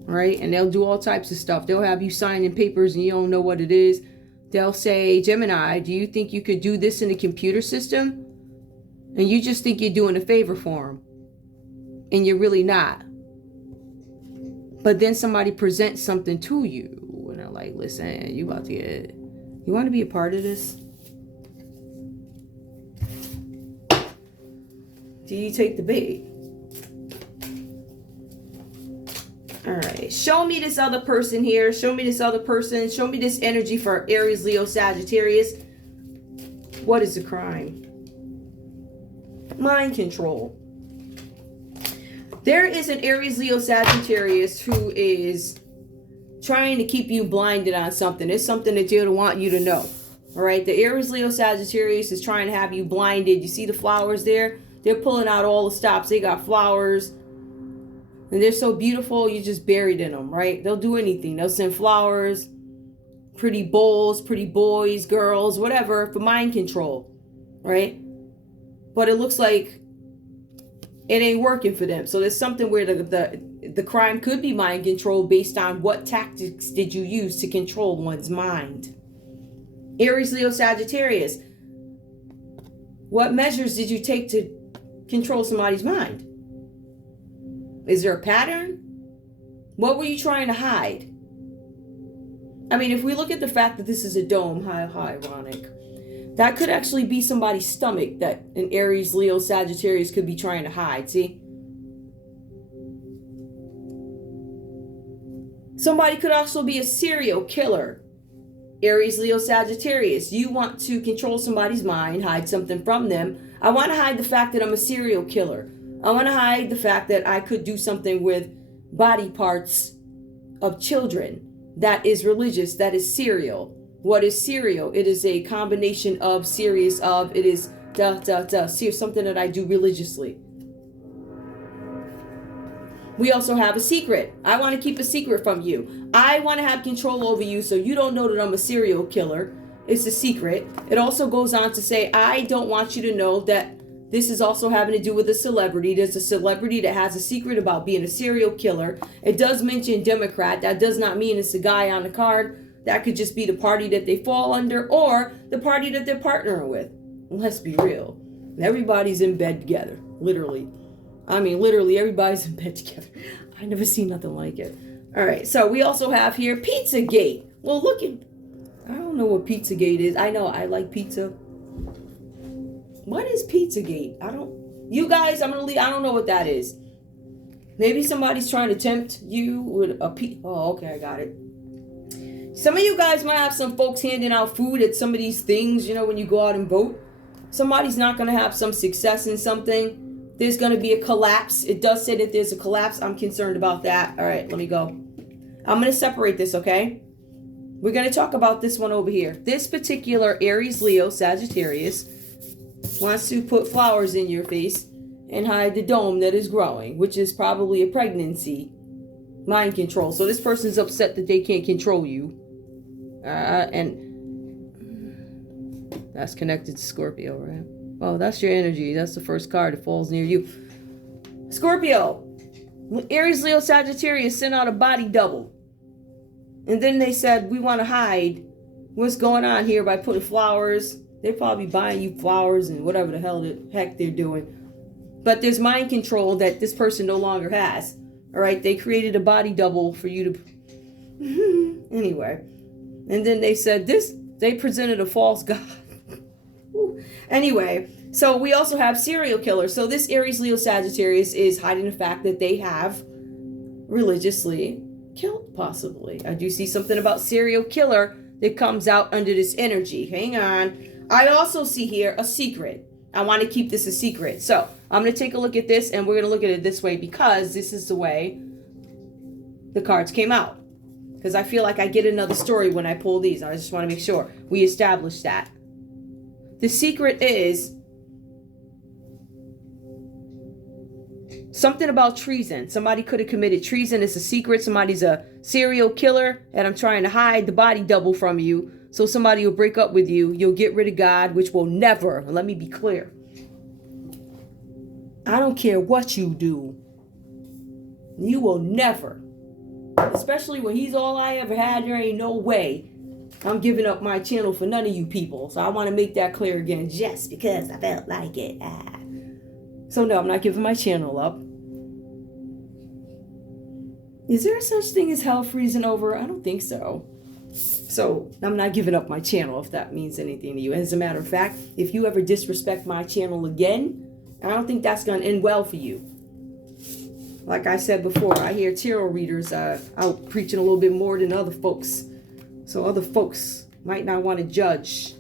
Right? And they'll do all types of stuff. They'll have you signing papers and you don't know what it is. They'll say, Gemini, do you think you could do this in the computer system? And you just think you're doing a favor for them. And you're really not. But then somebody presents something to you. And they're like, listen, you want to be a part of this? Do you take the bait? All right. Show me this other person here. Show me this other person. Show me this energy for Aries, Leo, Sagittarius. What is the crime? Mind control. There is an Aries, Leo, Sagittarius who is trying to keep you blinded on something. It's something that they don't want you to know. All right. The Aries, Leo, Sagittarius is trying to have you blinded. You see the flowers there? They're pulling out all the stops. They got flowers. And they're so beautiful, you're just buried in them, right? They'll do anything. They'll send flowers, pretty bowls, pretty boys, girls, whatever, for mind control, right? But it looks like it ain't working for them. So there's something where the crime could be mind control based on what tactics did you use to control one's mind. Aries, Leo, Sagittarius. What measures did you take to control somebody's mind? Is there a pattern? What were you trying to hide? I mean, if we look at the fact that this is a dome, how ironic. That could actually be somebody's stomach that an Aries, Leo, Sagittarius could be trying to hide, see? Somebody could also be a serial killer. Aries, Leo, Sagittarius. You want to control somebody's mind, hide something from them. I want to hide the fact that I'm a serial killer. I want to hide the fact that I could do something with body parts of children that is religious, that is serial. What is serial? It is a combination of series of, it is something that I do religiously. We also have a secret. I want to keep a secret from you. I want to have control over you so you don't know that I'm a serial killer. It's a secret. It also goes on to say, I don't want you to know that this is also having to do with a celebrity. There's a celebrity that has a secret about being a serial killer. It does mention Democrat. That does not mean it's a guy on the card. That could just be the party that they fall under or the party that they're partnering with. Let's be real. Everybody's in bed together. Literally. I mean, literally everybody's in bed together. I never seen nothing like it. All right. So we also have here Pizzagate. Well, look at, I don't know what Pizzagate is. I know I like pizza. What is Pizzagate? You guys, I'm going to leave. I don't know what that is. Maybe somebody's trying to tempt you with a pizza. Oh, okay. I got it. Some of you guys might have some folks handing out food at some of these things, you know, when you go out and vote. Somebody's not going to have some success in something. There's going to be a collapse. It does say that there's a collapse. I'm concerned about that. All right, let me go. I'm going to separate this, okay? We're going to talk about this one over here. This particular Aries, Leo, Sagittarius wants to put flowers in your face and hide the dome that is growing, which is probably a pregnancy. Mind control. So this person's upset that they can't control you. And that's connected to Scorpio, right? Oh, that's your energy. That's the first card that falls near you. Scorpio. Aries, Leo, Sagittarius sent out a body double. And then they said, we want to hide what's going on here by putting flowers. They're probably buying you flowers and whatever the heck they're doing. But there's mind control that this person no longer has. All right, they created a body double for you to... Anyway. And then they said they presented a false god. Anyway, so we also have serial killers. So this Aries, Leo, Sagittarius is hiding the fact that they have religiously killed, possibly. I do see something about serial killer that comes out under this energy. Hang on. I also see here a secret. I want to keep this a secret. So I'm going to take a look at this, and we're going to look at it this way because this is the way the cards came out. Because I feel like I get another story when I pull these. I just want to make sure we establish that. The secret is something about treason. Somebody could have committed treason. It's a secret. Somebody's a serial killer, and I'm trying to hide the body double from you. So somebody will break up with you. You'll get rid of God, which will never, let me be clear. I don't care what you do. You will never, especially when he's all I ever had, there ain't no way I'm giving up my channel for none of you people. So I want to make that clear again, just because I felt like it. So no, I'm not giving my channel up. Is there such thing as hell freezing over? I don't think so. So I'm not giving up my channel, if that means anything to you. As a matter of fact, if you ever disrespect my channel again, I don't think that's going to end well for you. Like I said before, I hear tarot readers out preaching a little bit more than other folks. So other folks might not want to judge.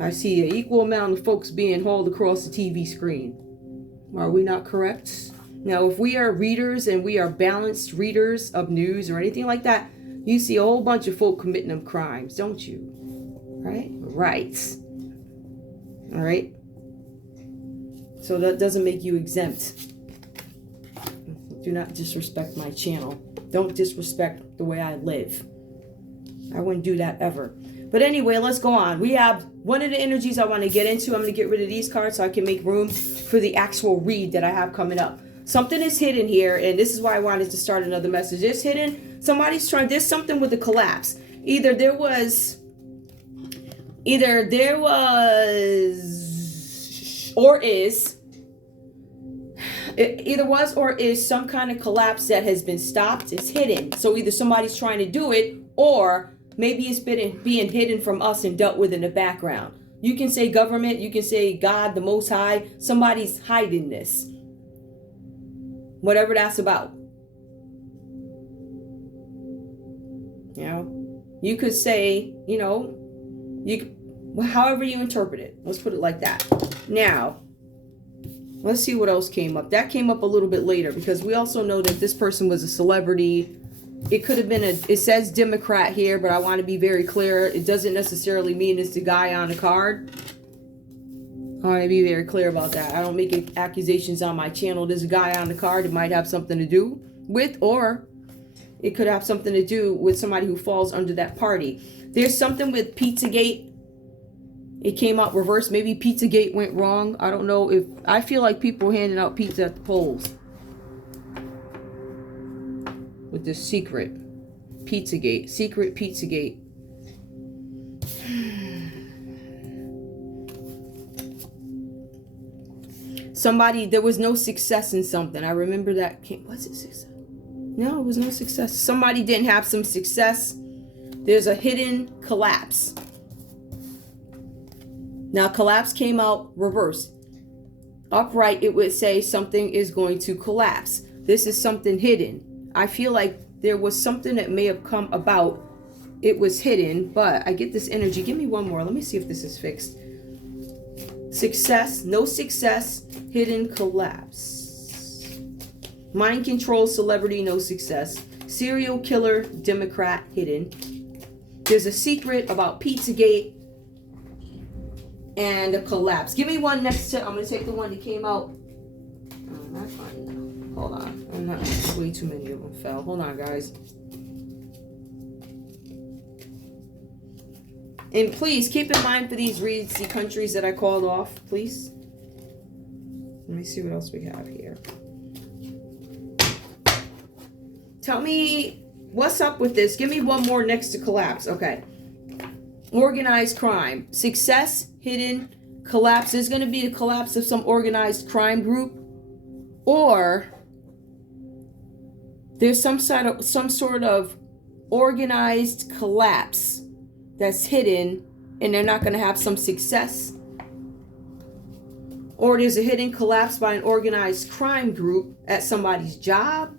I see an equal amount of folks being hauled across the TV screen. Are we not correct? Now, if we are readers and we are balanced readers of news or anything like that, you see a whole bunch of folk committing them crimes, don't you? Right? Right. All right. So that doesn't make you exempt. Do not disrespect my channel. Don't disrespect the way I live. I wouldn't do that ever. But anyway, let's go on. We have one of the energies I want to get into. I'm going to get rid of these cards so I can make room for the actual read that I have coming up. Something is hidden here, and this is why I wanted to start another message. It's hidden. Somebody's trying. There's something with the collapse. Either there was, or is. It either was or is some kind of collapse that has been stopped. It's hidden. So either somebody's trying to do it, or maybe it's being hidden from us and dealt with in the background. You can say government. You can say God, the Most High. Somebody's hiding this. Whatever that's about. You know, you could say, however you interpret it. Let's put it like that. Now, Let's see what else came up. That came up a little bit later because we also know that this person was a celebrity. It could have been it says Democrat here, but I want to be very clear. It doesn't necessarily mean it's the guy on the card. I want to be very clear about that. I don't make accusations on my channel. There's a guy on the card. It might have something to do with, or it could have something to do with somebody who falls under that party. There's something with Pizzagate. It came out reversed. Maybe Pizzagate went wrong. I don't know if... I feel like people handing out pizza at the polls. With this secret. Pizzagate. Secret Pizzagate. Somebody... There was no success in something. I remember that. Was it success? No, it was no success. Somebody didn't have some success. There's a hidden collapse. Now, collapse came out reversed. Upright, it would say something is going to collapse. This is something hidden. I feel like there was something that may have come about. It was hidden, but I get this energy. Give me one more. Let me see if this is fixed. Success, no success, hidden collapse. Mind control, celebrity, no success. Serial killer, Democrat, hidden. There's a secret about Pizzagate. And a collapse. Give me one next to... I'm going to take the one that came out. I'm not finding now. Hold on. I'm not... Way too many of them fell. Hold on, guys. And please, keep in mind for these reads, the countries that I called off, please. Let me see what else we have here. Tell me what's up with this. Give me one more next to collapse. Okay. Organized crime. Success, hidden, collapse. There's going to be the collapse of some organized crime group. Or there's some sort of organized collapse that's hidden and they're not going to have some success. Or there's a hidden collapse by an organized crime group at somebody's job.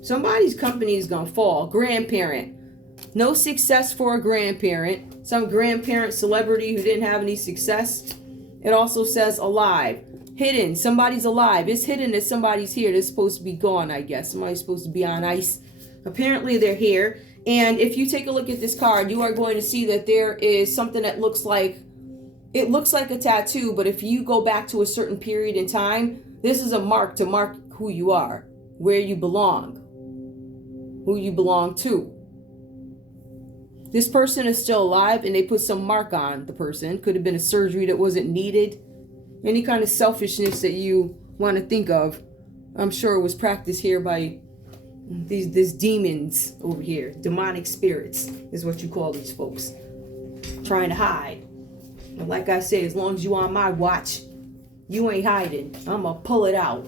Somebody's company is going to fall. Grandparent. No success for a grandparent. Some grandparent celebrity who didn't have any success. It also says alive. Hidden. Somebody's alive. It's hidden that somebody's here. They're supposed to be gone, I guess. Somebody's supposed to be on ice. Apparently they're here. And if you take a look at this card, you are going to see that there is something that looks like... It looks like a tattoo, but if you go back to a certain period in time, this is a mark to mark who you are. Where you belong. Who you belong to. This person is still alive and they put some mark on the person. Could have been a surgery that wasn't needed. Any kind of selfishness that you want to think of. I'm sure it was practiced here by these demons over here. Demonic spirits is what you call these folks. Trying to hide. And like I say, as long as you on my watch, you ain't hiding. I'm going to pull it out.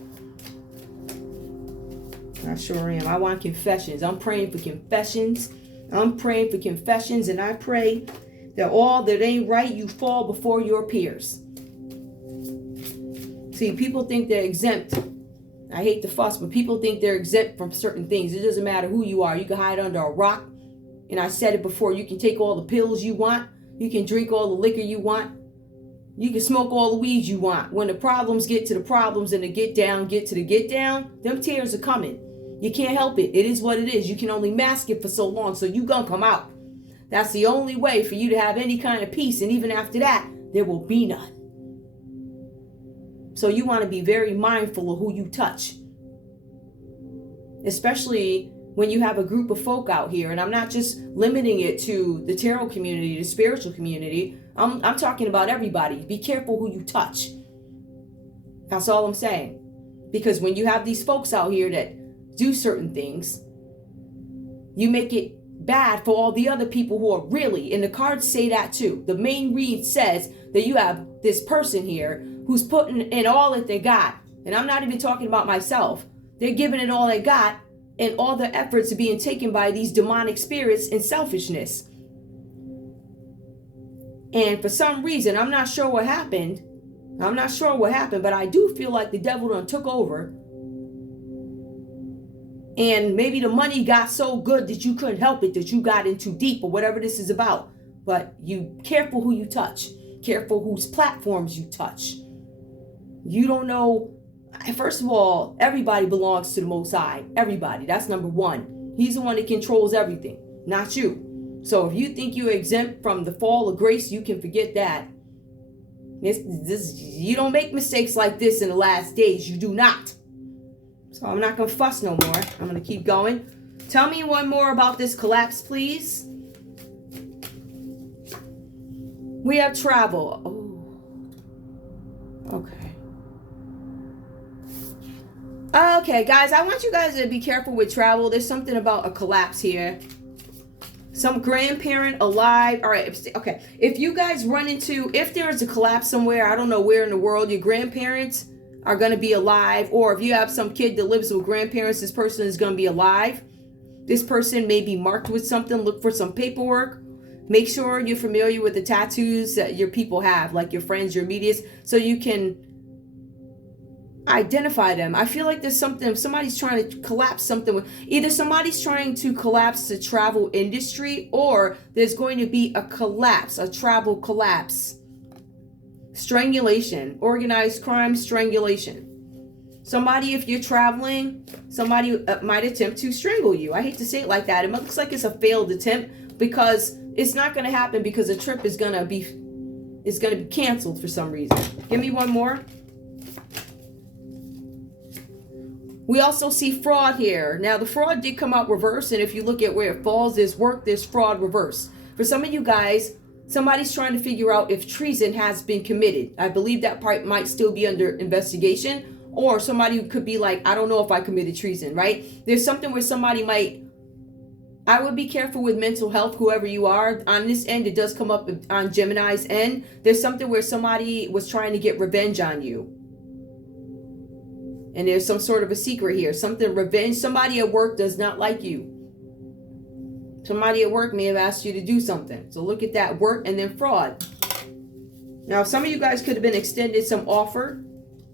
I sure am. I want confessions. I'm praying for confessions. I'm praying for confessions, and I pray that all that ain't right, you fall before your peers. See, people think they're exempt. I hate to fuss, but people think they're exempt from certain things. It doesn't matter who you are. You can hide under a rock. And I said it before. You can take all the pills you want. You can drink all the liquor you want. You can smoke all the weed you want. When the problems get to the problems and the get to the get down, them tears are coming. You can't help it. It is what it is. You can only mask it for so long, so you gonna come out. That's the only way for you to have any kind of peace, and even after that, there will be none. So you want to be very mindful of who you touch. Especially when you have a group of folk out here, and I'm not just limiting it to the tarot community, the spiritual community. I'm talking about everybody. Be careful who you touch. That's all I'm saying. Because when you have these folks out here that do certain things, you make it bad for all the other people who are really, and the cards say that too. The main read says that you have this person here who's putting in all that they got. And I'm not even talking about myself. They're giving it all they got, and all their efforts are being taken by these demonic spirits and selfishness. And for some reason, I'm not sure what happened, but I do feel like the devil done took over. And maybe the money got so good that you couldn't help it, that you got in too deep, or whatever this is about. But you careful who you touch. Careful whose platforms you touch. You don't know. First of all, everybody belongs to the Most High. Everybody. That's number one. He's the one that controls everything, not you. So if you think you're exempt from the fall of grace, you can forget that. You don't make mistakes like this in the last days. You do not. So I'm not going to fuss no more. I'm going to keep going. Tell me one more about this collapse, please. We have travel. Oh. Okay. Okay, guys, I want you guys to be careful with travel. There's something about a collapse here. Some grandparent alive. All right. Okay. If you guys run into, if there is a collapse somewhere, I don't know where in the world, your grandparents are going to be alive. Or if you have some kid that lives with grandparents, this person is going to be alive. This person may be marked with something. Look for some paperwork. Make sure you're familiar with the tattoos that your people have, like your friends, your immediates, so you can identify them. I feel like there's something, somebody's trying to collapse something with, either somebody's trying to collapse the travel industry, or there's going to be a collapse, a travel collapse. Strangulation, organized crime, strangulation. Somebody, if you're traveling, somebody might attempt to strangle you. I hate to say it like that. It looks like it's a failed attempt, because it's not going to happen, because the trip is going to be canceled for some reason. Give me one more. We also see fraud here. Now, the fraud did come out reverse, and if you look at where it falls, there's work, there's fraud reverse. For some of you guys, somebody's trying to figure out if treason has been committed. I believe that part might still be under investigation, or somebody could be like, I don't know if I committed treason, right? There's something where somebody might, I would be careful with mental health, whoever you are. On this end, it does come up on Gemini's end. There's something where somebody was trying to get revenge on you. And there's some sort of a secret here. Something revenge. Somebody at work does not like you. Somebody at work may have asked you to do something. So look at that, work and then fraud. Now, some of you guys could have been extended some offer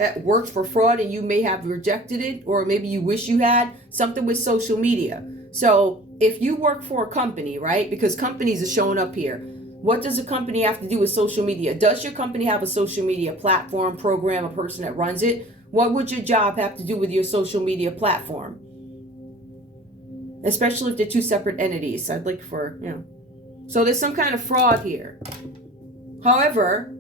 at work for fraud, and you may have rejected it, or maybe you wish you had. Something with social media. So if you work for a company, right? Because companies are showing up here. What does a company have to do with social media? Does your company have a social media platform, program, a person that runs it? What would your job have to do with your social media platform? Especially if they're two separate entities. I'd like for, So there's some kind of fraud here. However,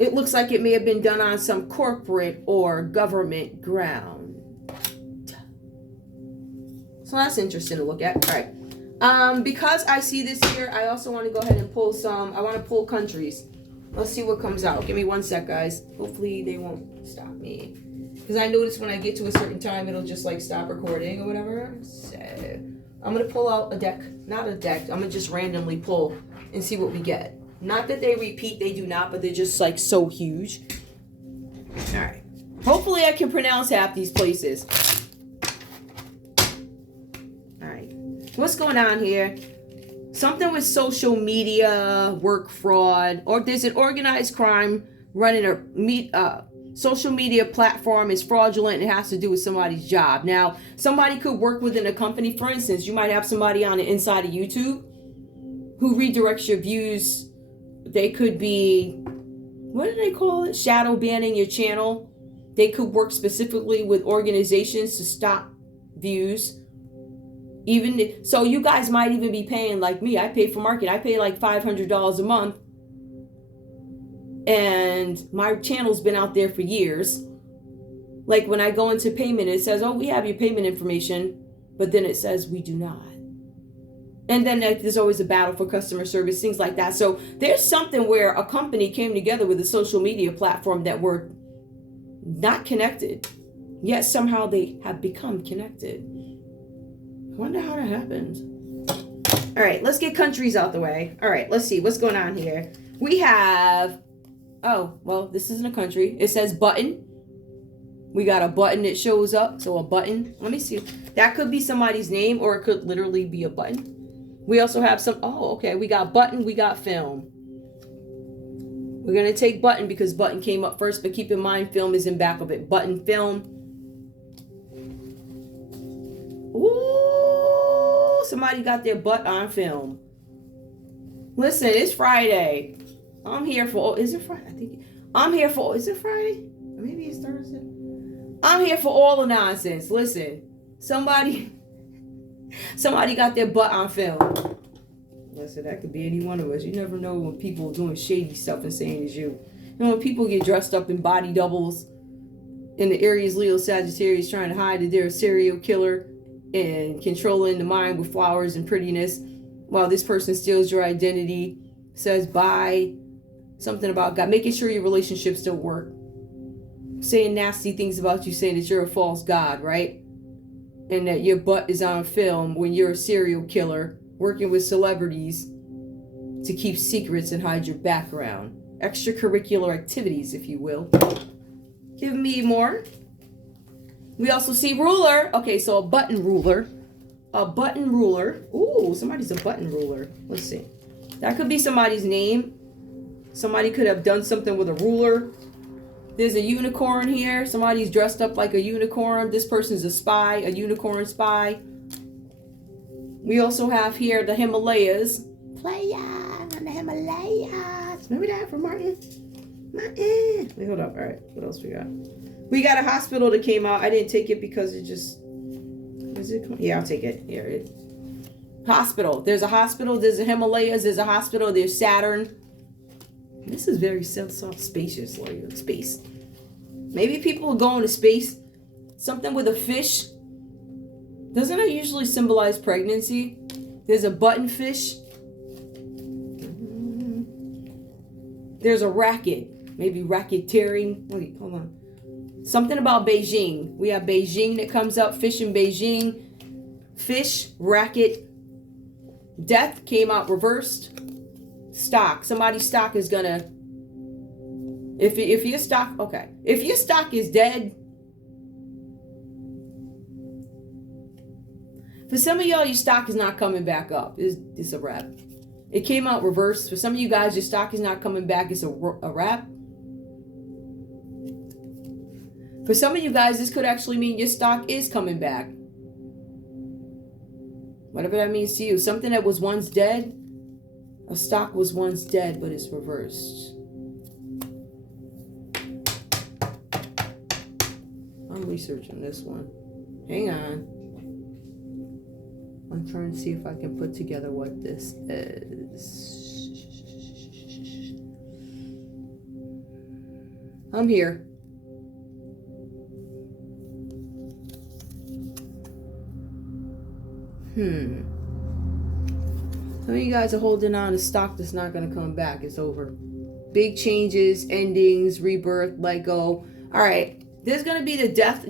it looks like it may have been done on some corporate or government ground. So that's interesting to look at. All right. Because I see this here, I also want to go ahead and pull some. I want to pull countries. Let's see what comes out. Give me one sec, guys. Hopefully they won't stop me. Because I notice when I get to a certain time, it'll just like stop recording or whatever. So I'm going to pull out a deck. Not a deck. I'm going to just randomly pull and see what we get. Not that they repeat. They do not. But they're just like so huge. All right. Hopefully I can pronounce half these places. All right. What's going on here? Something with social media, work fraud, or there's an organized crime running a social media platform is fraudulent. It has to do with somebody's job. Now, somebody could work within a company. For instance, you might have somebody on the inside of YouTube who redirects your views. They could be, what do they call it? Shadow banning your channel. They could work specifically with organizations to stop views. Even so, you guys might even be paying like me. I pay for marketing. I pay like $500 a month, and my channel's been out there for years. Like when I go into payment, it says, "Oh, we have your payment information," but then it says we do not. And then there's always a battle for customer service, things like that. So there's something where a company came together with a social media platform that were not connected, yet somehow they have become connected. I wonder how that happened. All right, let's get countries out the way. All right, let's see what's going on here. We have, oh, well, this isn't a country. It says button. We got a button that shows up. So a button. Let me see. That could be somebody's name, or it could literally be a button. We also have some, oh, okay. We got button, we got film. We're going to take button because button came up first, but keep in mind film is in back of it. Button, film. Ooh, somebody got their butt on film. Listen, it's Friday. I'm here for, is it Friday? I'm here for, is it Friday? Maybe it's Thursday. I'm here for all the nonsense. Listen, somebody got their butt on film. Listen, that could be any one of us. You never know when people are doing shady stuff and saying it's you. You know, when people get dressed up in body doubles in the Aries, Leo, Sagittarius, trying to hide that they're a serial killer and controlling the mind with flowers and prettiness, while this person steals your identity, says bye, something about God, making sure your relationships don't work, saying nasty things about you, saying that you're a false god, right? And that your butt is on film when you're a serial killer working with celebrities to keep secrets and hide your background. Extracurricular activities, if you will. Give me more. We also see ruler. Okay, so a button ruler. A button ruler. Ooh, somebody's a button ruler. Let's see. That could be somebody's name. Somebody could have done something with a ruler. There's a unicorn here. Somebody's dressed up like a unicorn. This person's a spy, a unicorn spy. We also have here the Himalayas. Playa on the Himalayas. Remember that from Martin? Martin. Wait, hold up. All right. What else we got? We got a hospital that came out. I didn't take it because it just... Is it? Yeah, I'll take it. Here it is. Hospital. There's a hospital. There's the Himalayas. There's a hospital. There's Saturn. This is very soft, spacious, like space. Maybe people are going to space. Something with a fish. Doesn't it usually symbolize pregnancy? There's a button fish. There's a racket. Maybe racketeering. Wait, hold on. Something about Beijing. We have Beijing that comes up. Fish in Beijing. Fish, racket. Death came out reversed. Stock. Somebody's stock is gonna... If your stock... Okay. If your stock is dead... For some of y'all, your stock is not coming back up. It's a wrap. It came out reversed. For some of you guys, your stock is not coming back. It's a wrap. For some of you guys, this could actually mean your stock is coming back. Whatever that means to you. Something that was once dead. A stock was once dead, but it's reversed. I'm researching this one. Hang on. I'm trying to see if I can put together what this is. I'm here. Some of you guys are holding on to stock that's not going to come back. It's over. Big changes, endings, rebirth, let go. All right. There's going to be the death.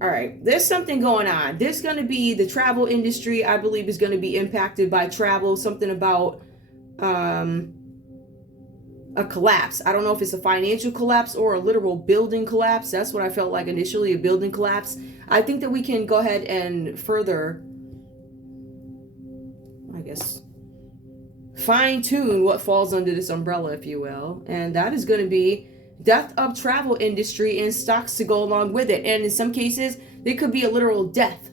All right. There's something going on. There's going to be the travel industry, I believe, is going to be impacted by travel. Something about a collapse. I don't know if it's a financial collapse or a literal building collapse. That's what I felt like initially, a building collapse. I think that we can go ahead and further, I guess, fine-tune what falls under this umbrella, if you will. And that is going to be death of travel industry and stocks to go along with it. And in some cases, there could be a literal death.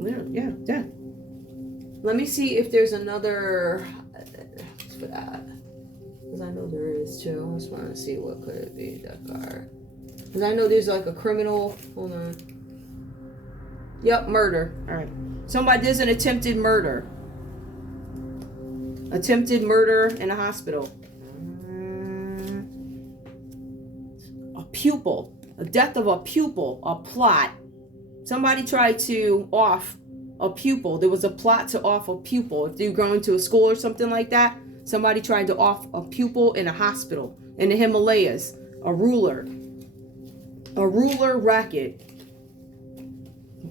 Yeah, death. Let me see if there's another for that. Because I know there is too. I just want to see what could it be, that card. Because I know there's like a criminal. Hold on. Yep, murder. All right. There's an attempted murder. Attempted murder in a hospital. A pupil. A death of a pupil. A plot. Somebody tried to off a pupil. There was a plot to off a pupil. If you're going to a school or something like that, somebody tried to off a pupil in a hospital. In the Himalayas. A ruler. A ruler racket.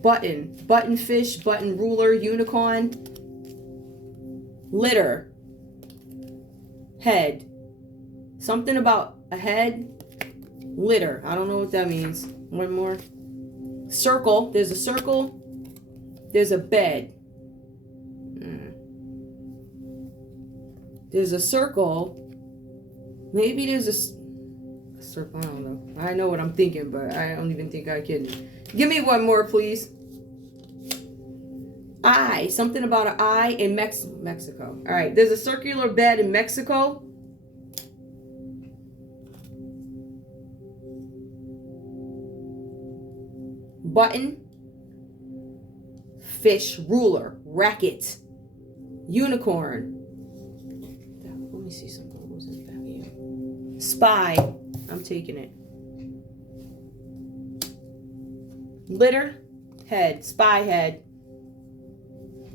Button fish, button ruler, unicorn, litter, head, something about a head, litter. I don't know what that means. One more. Circle. There's a circle. There's a bed. There's a circle. Maybe there's a circle. I don't know. I know what I'm thinking, but I don't even think I can. Give me one more, please. Eye. Something about an eye in Mexico. All right. There's a circular bed in Mexico. button, fish, ruler, racket, unicorn. Let me see something. What was in the back here? Spy. I'm taking it. Litter, head, spy head.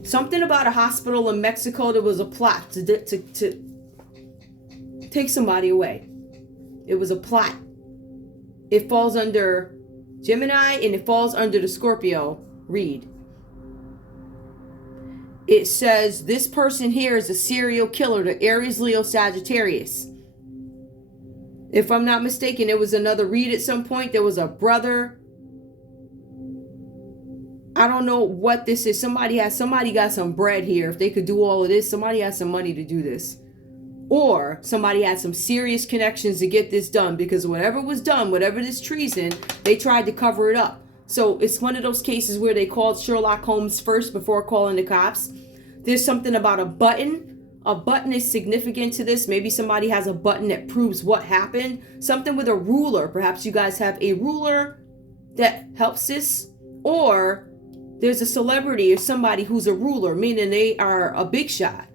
Something about a hospital in Mexico. There was a plot to take somebody away. It was a plot. It falls under Gemini and it falls under the Scorpio. Read. It says this person here is a serial killer, the Aries, Leo, Sagittarius. If I'm not mistaken, there was another read at some point. There was a brother. I don't know what this is. Somebody got some bread here. If they could do all of this, somebody has some money to do this. Or somebody had some serious connections to get this done, because whatever was done, whatever this treason, they tried to cover it up. So it's one of those cases where they called Sherlock Holmes first before calling the cops. There's something about a button. A button is significant to this. Maybe somebody has a button that proves what happened. Something with a ruler. Perhaps you guys have a ruler that helps this. Or there's a celebrity or somebody who's a ruler, meaning they are a big shot.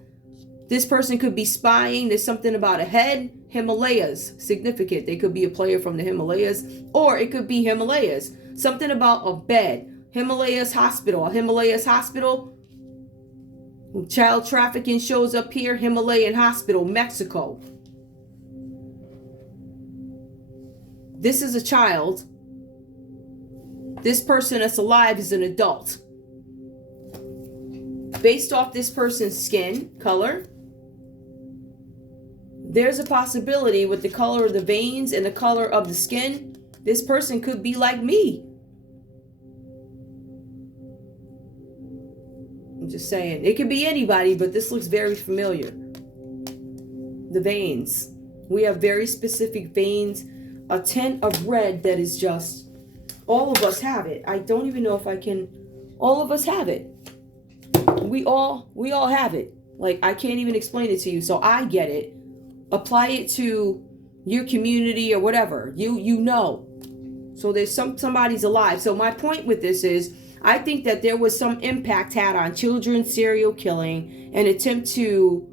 This person could be spying. There's something about a head. Himalayas, significant. They could be a player from the Himalayas, or it could be Himalayas. Something about a bed. Himalayas hospital. Himalayas hospital. Child trafficking shows up here. Himalayan hospital, Mexico. This is a child. This person that's alive is an adult. Based off this person's skin color, there's a possibility with the color of the veins and the color of the skin, this person could be like me. I'm just saying. It could be anybody, but this looks very familiar. The veins. We have very specific veins. A tint of red that is just... all of us have it. I don't even know if I can... all of us have it. We all have it. Like, I can't even explain it to you. So I get it. Apply it to your community or whatever. You know. So there's somebody's alive. So my point with this is, I think that there was some impact had on children, serial killing, an attempt to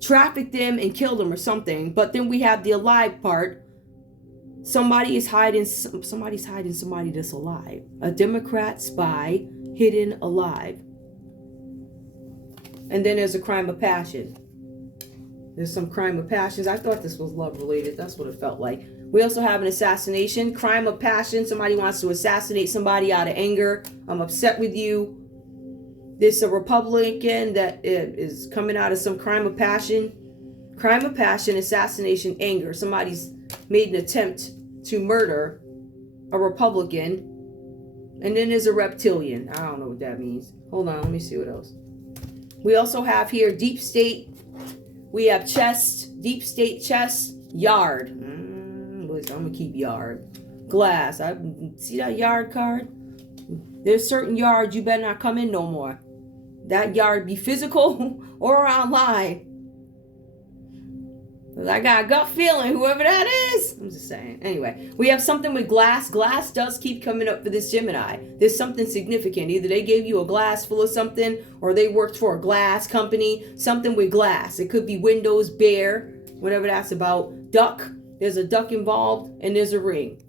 traffic them and kill them or something. But then we have the alive part. Somebody's hiding somebody that's alive. A Democrat spy hidden alive. And then there's a crime of passion. There's some crime of passions. I thought this was love related. That's what it felt like. We also have an assassination. Crime of passion. Somebody wants to assassinate somebody out of anger. I'm upset with you. There's a Republican that is coming out of some crime of passion. Crime of passion, assassination, anger. Somebody's made an attempt to murder a Republican. And then there's a reptilian. I don't know what that means. Hold on, let me see what else. We also have here deep state. We have chest, deep state chest, yard. I'm gonna keep yard. Glass. I see that yard card. There's certain yards you better not come in no more. That yard be physical or online. I got a gut feeling, whoever that is. I'm just saying. Anyway, we have something with glass. Glass does keep coming up for this Gemini. There's something significant. Either they gave you a glass full of something, or they worked for a glass company. Something with glass. It could be windows, bear, whatever that's about. Duck. There's a duck involved, and there's a ring.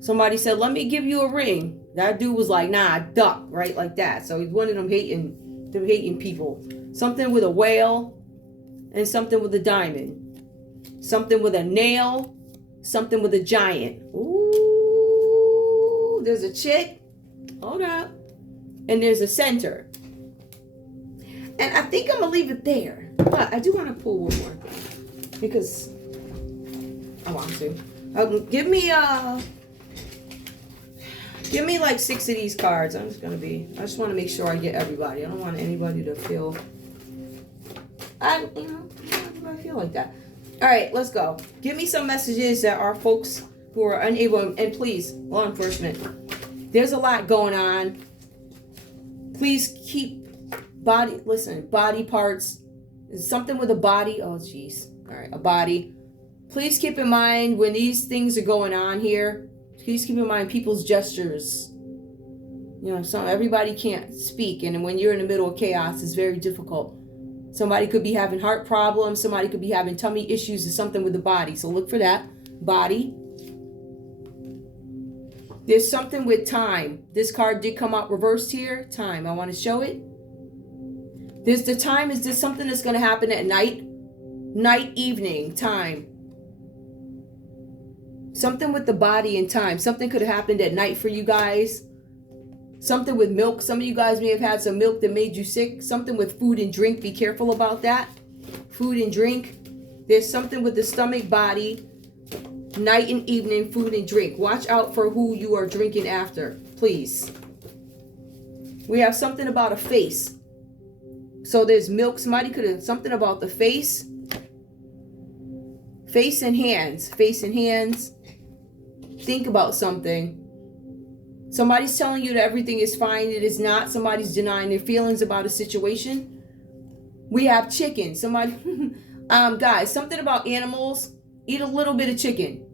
Somebody said, let me give you a ring. That dude was like, nah, duck, right? Like that. So he's one of them hating people. Something with a whale, and something with a diamond. Something with a nail. Something with a giant. Ooh, there's a chick. Hold up. And there's a center. And I think I'm going to leave it there. But I do want to pull one more thing. Because I want to. Give me like 6 of these cards. I just want to make sure I get everybody. I don't want anybody to feel... everybody feel like that. All right, let's go. Give me some messages that are folks who are unable, and please, law enforcement, there's a lot going on. Please keep body parts. Something with a body. Oh, jeez. All right, a body. Please keep in mind when these things are going on here, Please keep in mind people's gestures. You know, everybody can't speak, and when you're in the middle of chaos, it's very difficult. Somebody could be having heart problems. Somebody could be having tummy issues or something with the body. So look for that. Body. There's something with time. This card did come out reversed here. Time. I want to show it. There's the time. Is this something that's going to happen at night? Night, evening, time. Something with the body and time. Something could have happened at night for you guys. Something with milk. Some of you guys may have had some milk that made you sick. Something with food and drink. Be careful about that. Food and drink. There's something with the stomach, body, night and evening, food and drink. Watch out for who you are drinking after, please. We have something about a face. So there's milk. Somebody could have something about the face. Face and hands. Face and hands. Think about something. Somebody's telling you that everything is fine. It is not. Somebody's denying their feelings about a situation. We have chicken. Somebody, guys, something about animals. Eat a little bit of chicken.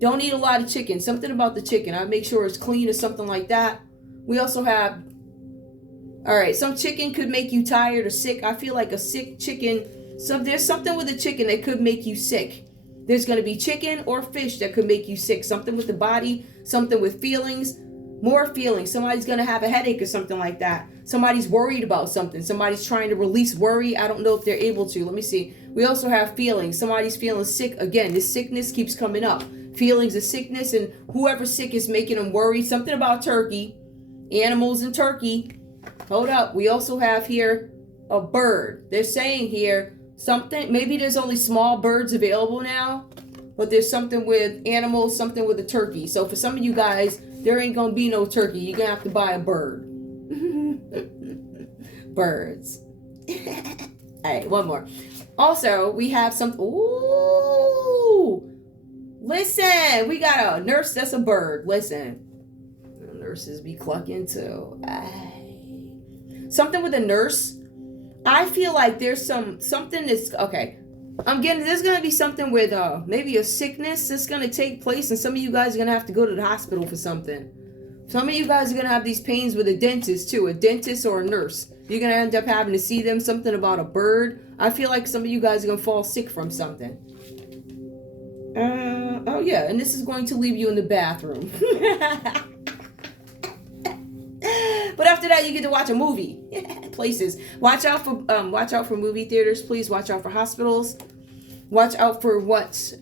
Don't eat a lot of chicken. Something about the chicken. I make sure it's clean or something like that. We also have, all right, some chicken could make you tired or sick. I feel like a sick chicken. So there's something with the chicken that could make you sick. There's going to be chicken or fish that could make you sick. Something with the body, something with feelings. More feelings. Somebody's going to have a headache or something like that. Somebody's worried about something. Somebody's trying to release worry. I don't know if they're able to. Let me see. We also have feelings. Somebody's feeling sick. Again, this sickness keeps coming up. Feelings of sickness, and whoever's sick is making them worry. Something about turkey. Animals and turkey. Hold up. We also have here a bird. They're saying here something. Maybe there's only small birds available now. But there's something with animals, something with a turkey. So for some of you guys, there ain't gonna be no turkey. You're gonna have to buy a bird. Birds. All right, one more. Also, we have some. Ooh, listen, we got a nurse. That's a bird. Listen, nurses be clucking too. Something with a nurse. I feel like there's something that's okay. There's going to be something with maybe a sickness that's going to take place, and some of you guys are going to have to go to the hospital for something. Some of you guys are going to have these pains with a dentist too, a dentist or a nurse. You're going to end up having to see them. Something about a bird. I feel like some of you guys are going to fall sick from something. Oh yeah, and this is going to leave you in the bathroom. But after that, you get to watch a movie. Places. Watch out for movie theaters, please. Watch out for hospitals. Watch out for what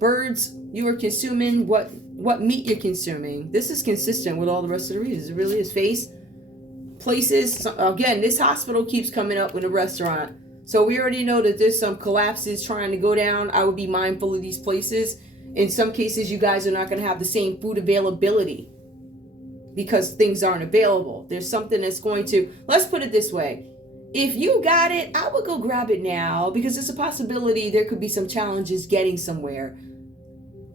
birds you are consuming, what meat you're consuming. This is consistent with all the rest of the reasons. It really is. Face, places. Again, this hospital keeps coming up with a restaurant. So we already know that there's some collapses trying to go down. I would be mindful of these places. In some cases, you guys are not going to have the same food availability because things aren't available. There's something that's going to, let's put it this way. If you got it, I would go grab it now because it's a possibility there could be some challenges getting somewhere.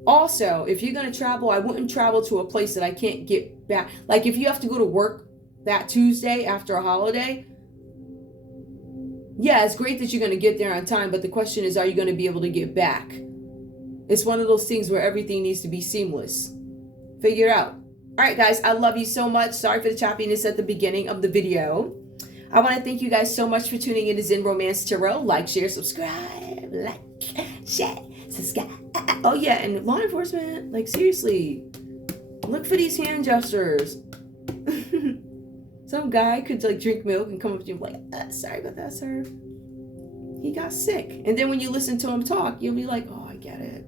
Also, if you're going to travel, I wouldn't travel to a place that I can't get back. Like if you have to go to work that Tuesday after a holiday, yeah, it's great that you're going to get there on time, but the question is, are you going to be able to get back? It's one of those things where everything needs to be seamless. Figure it out. All right, guys, I love you so much. Sorry for the choppiness at the beginning of the video. I want to thank you guys so much for tuning in to Zen Romance Tarot. Like, share, subscribe. Like, share, subscribe. Oh, yeah, and law enforcement, like, seriously, look for these hand gestures. Some guy could, like, drink milk and come up to you like, sorry about that, sir. He got sick. And then when you listen to him talk, you'll be like, oh, I get it.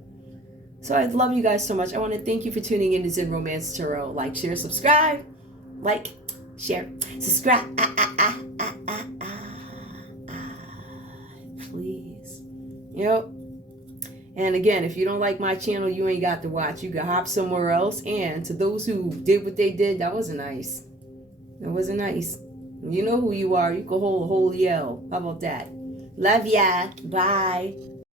So I love you guys so much. I want to thank you for tuning in to Zen Romance Tarot. Like, share, subscribe. Like, share, subscribe. Please. Yep. And again, if you don't like my channel, you ain't got to watch. You can hop somewhere else. And to those who did what they did, that wasn't nice. That wasn't nice. You know who you are. You can hold a whole yell. How about that? Love ya. Bye.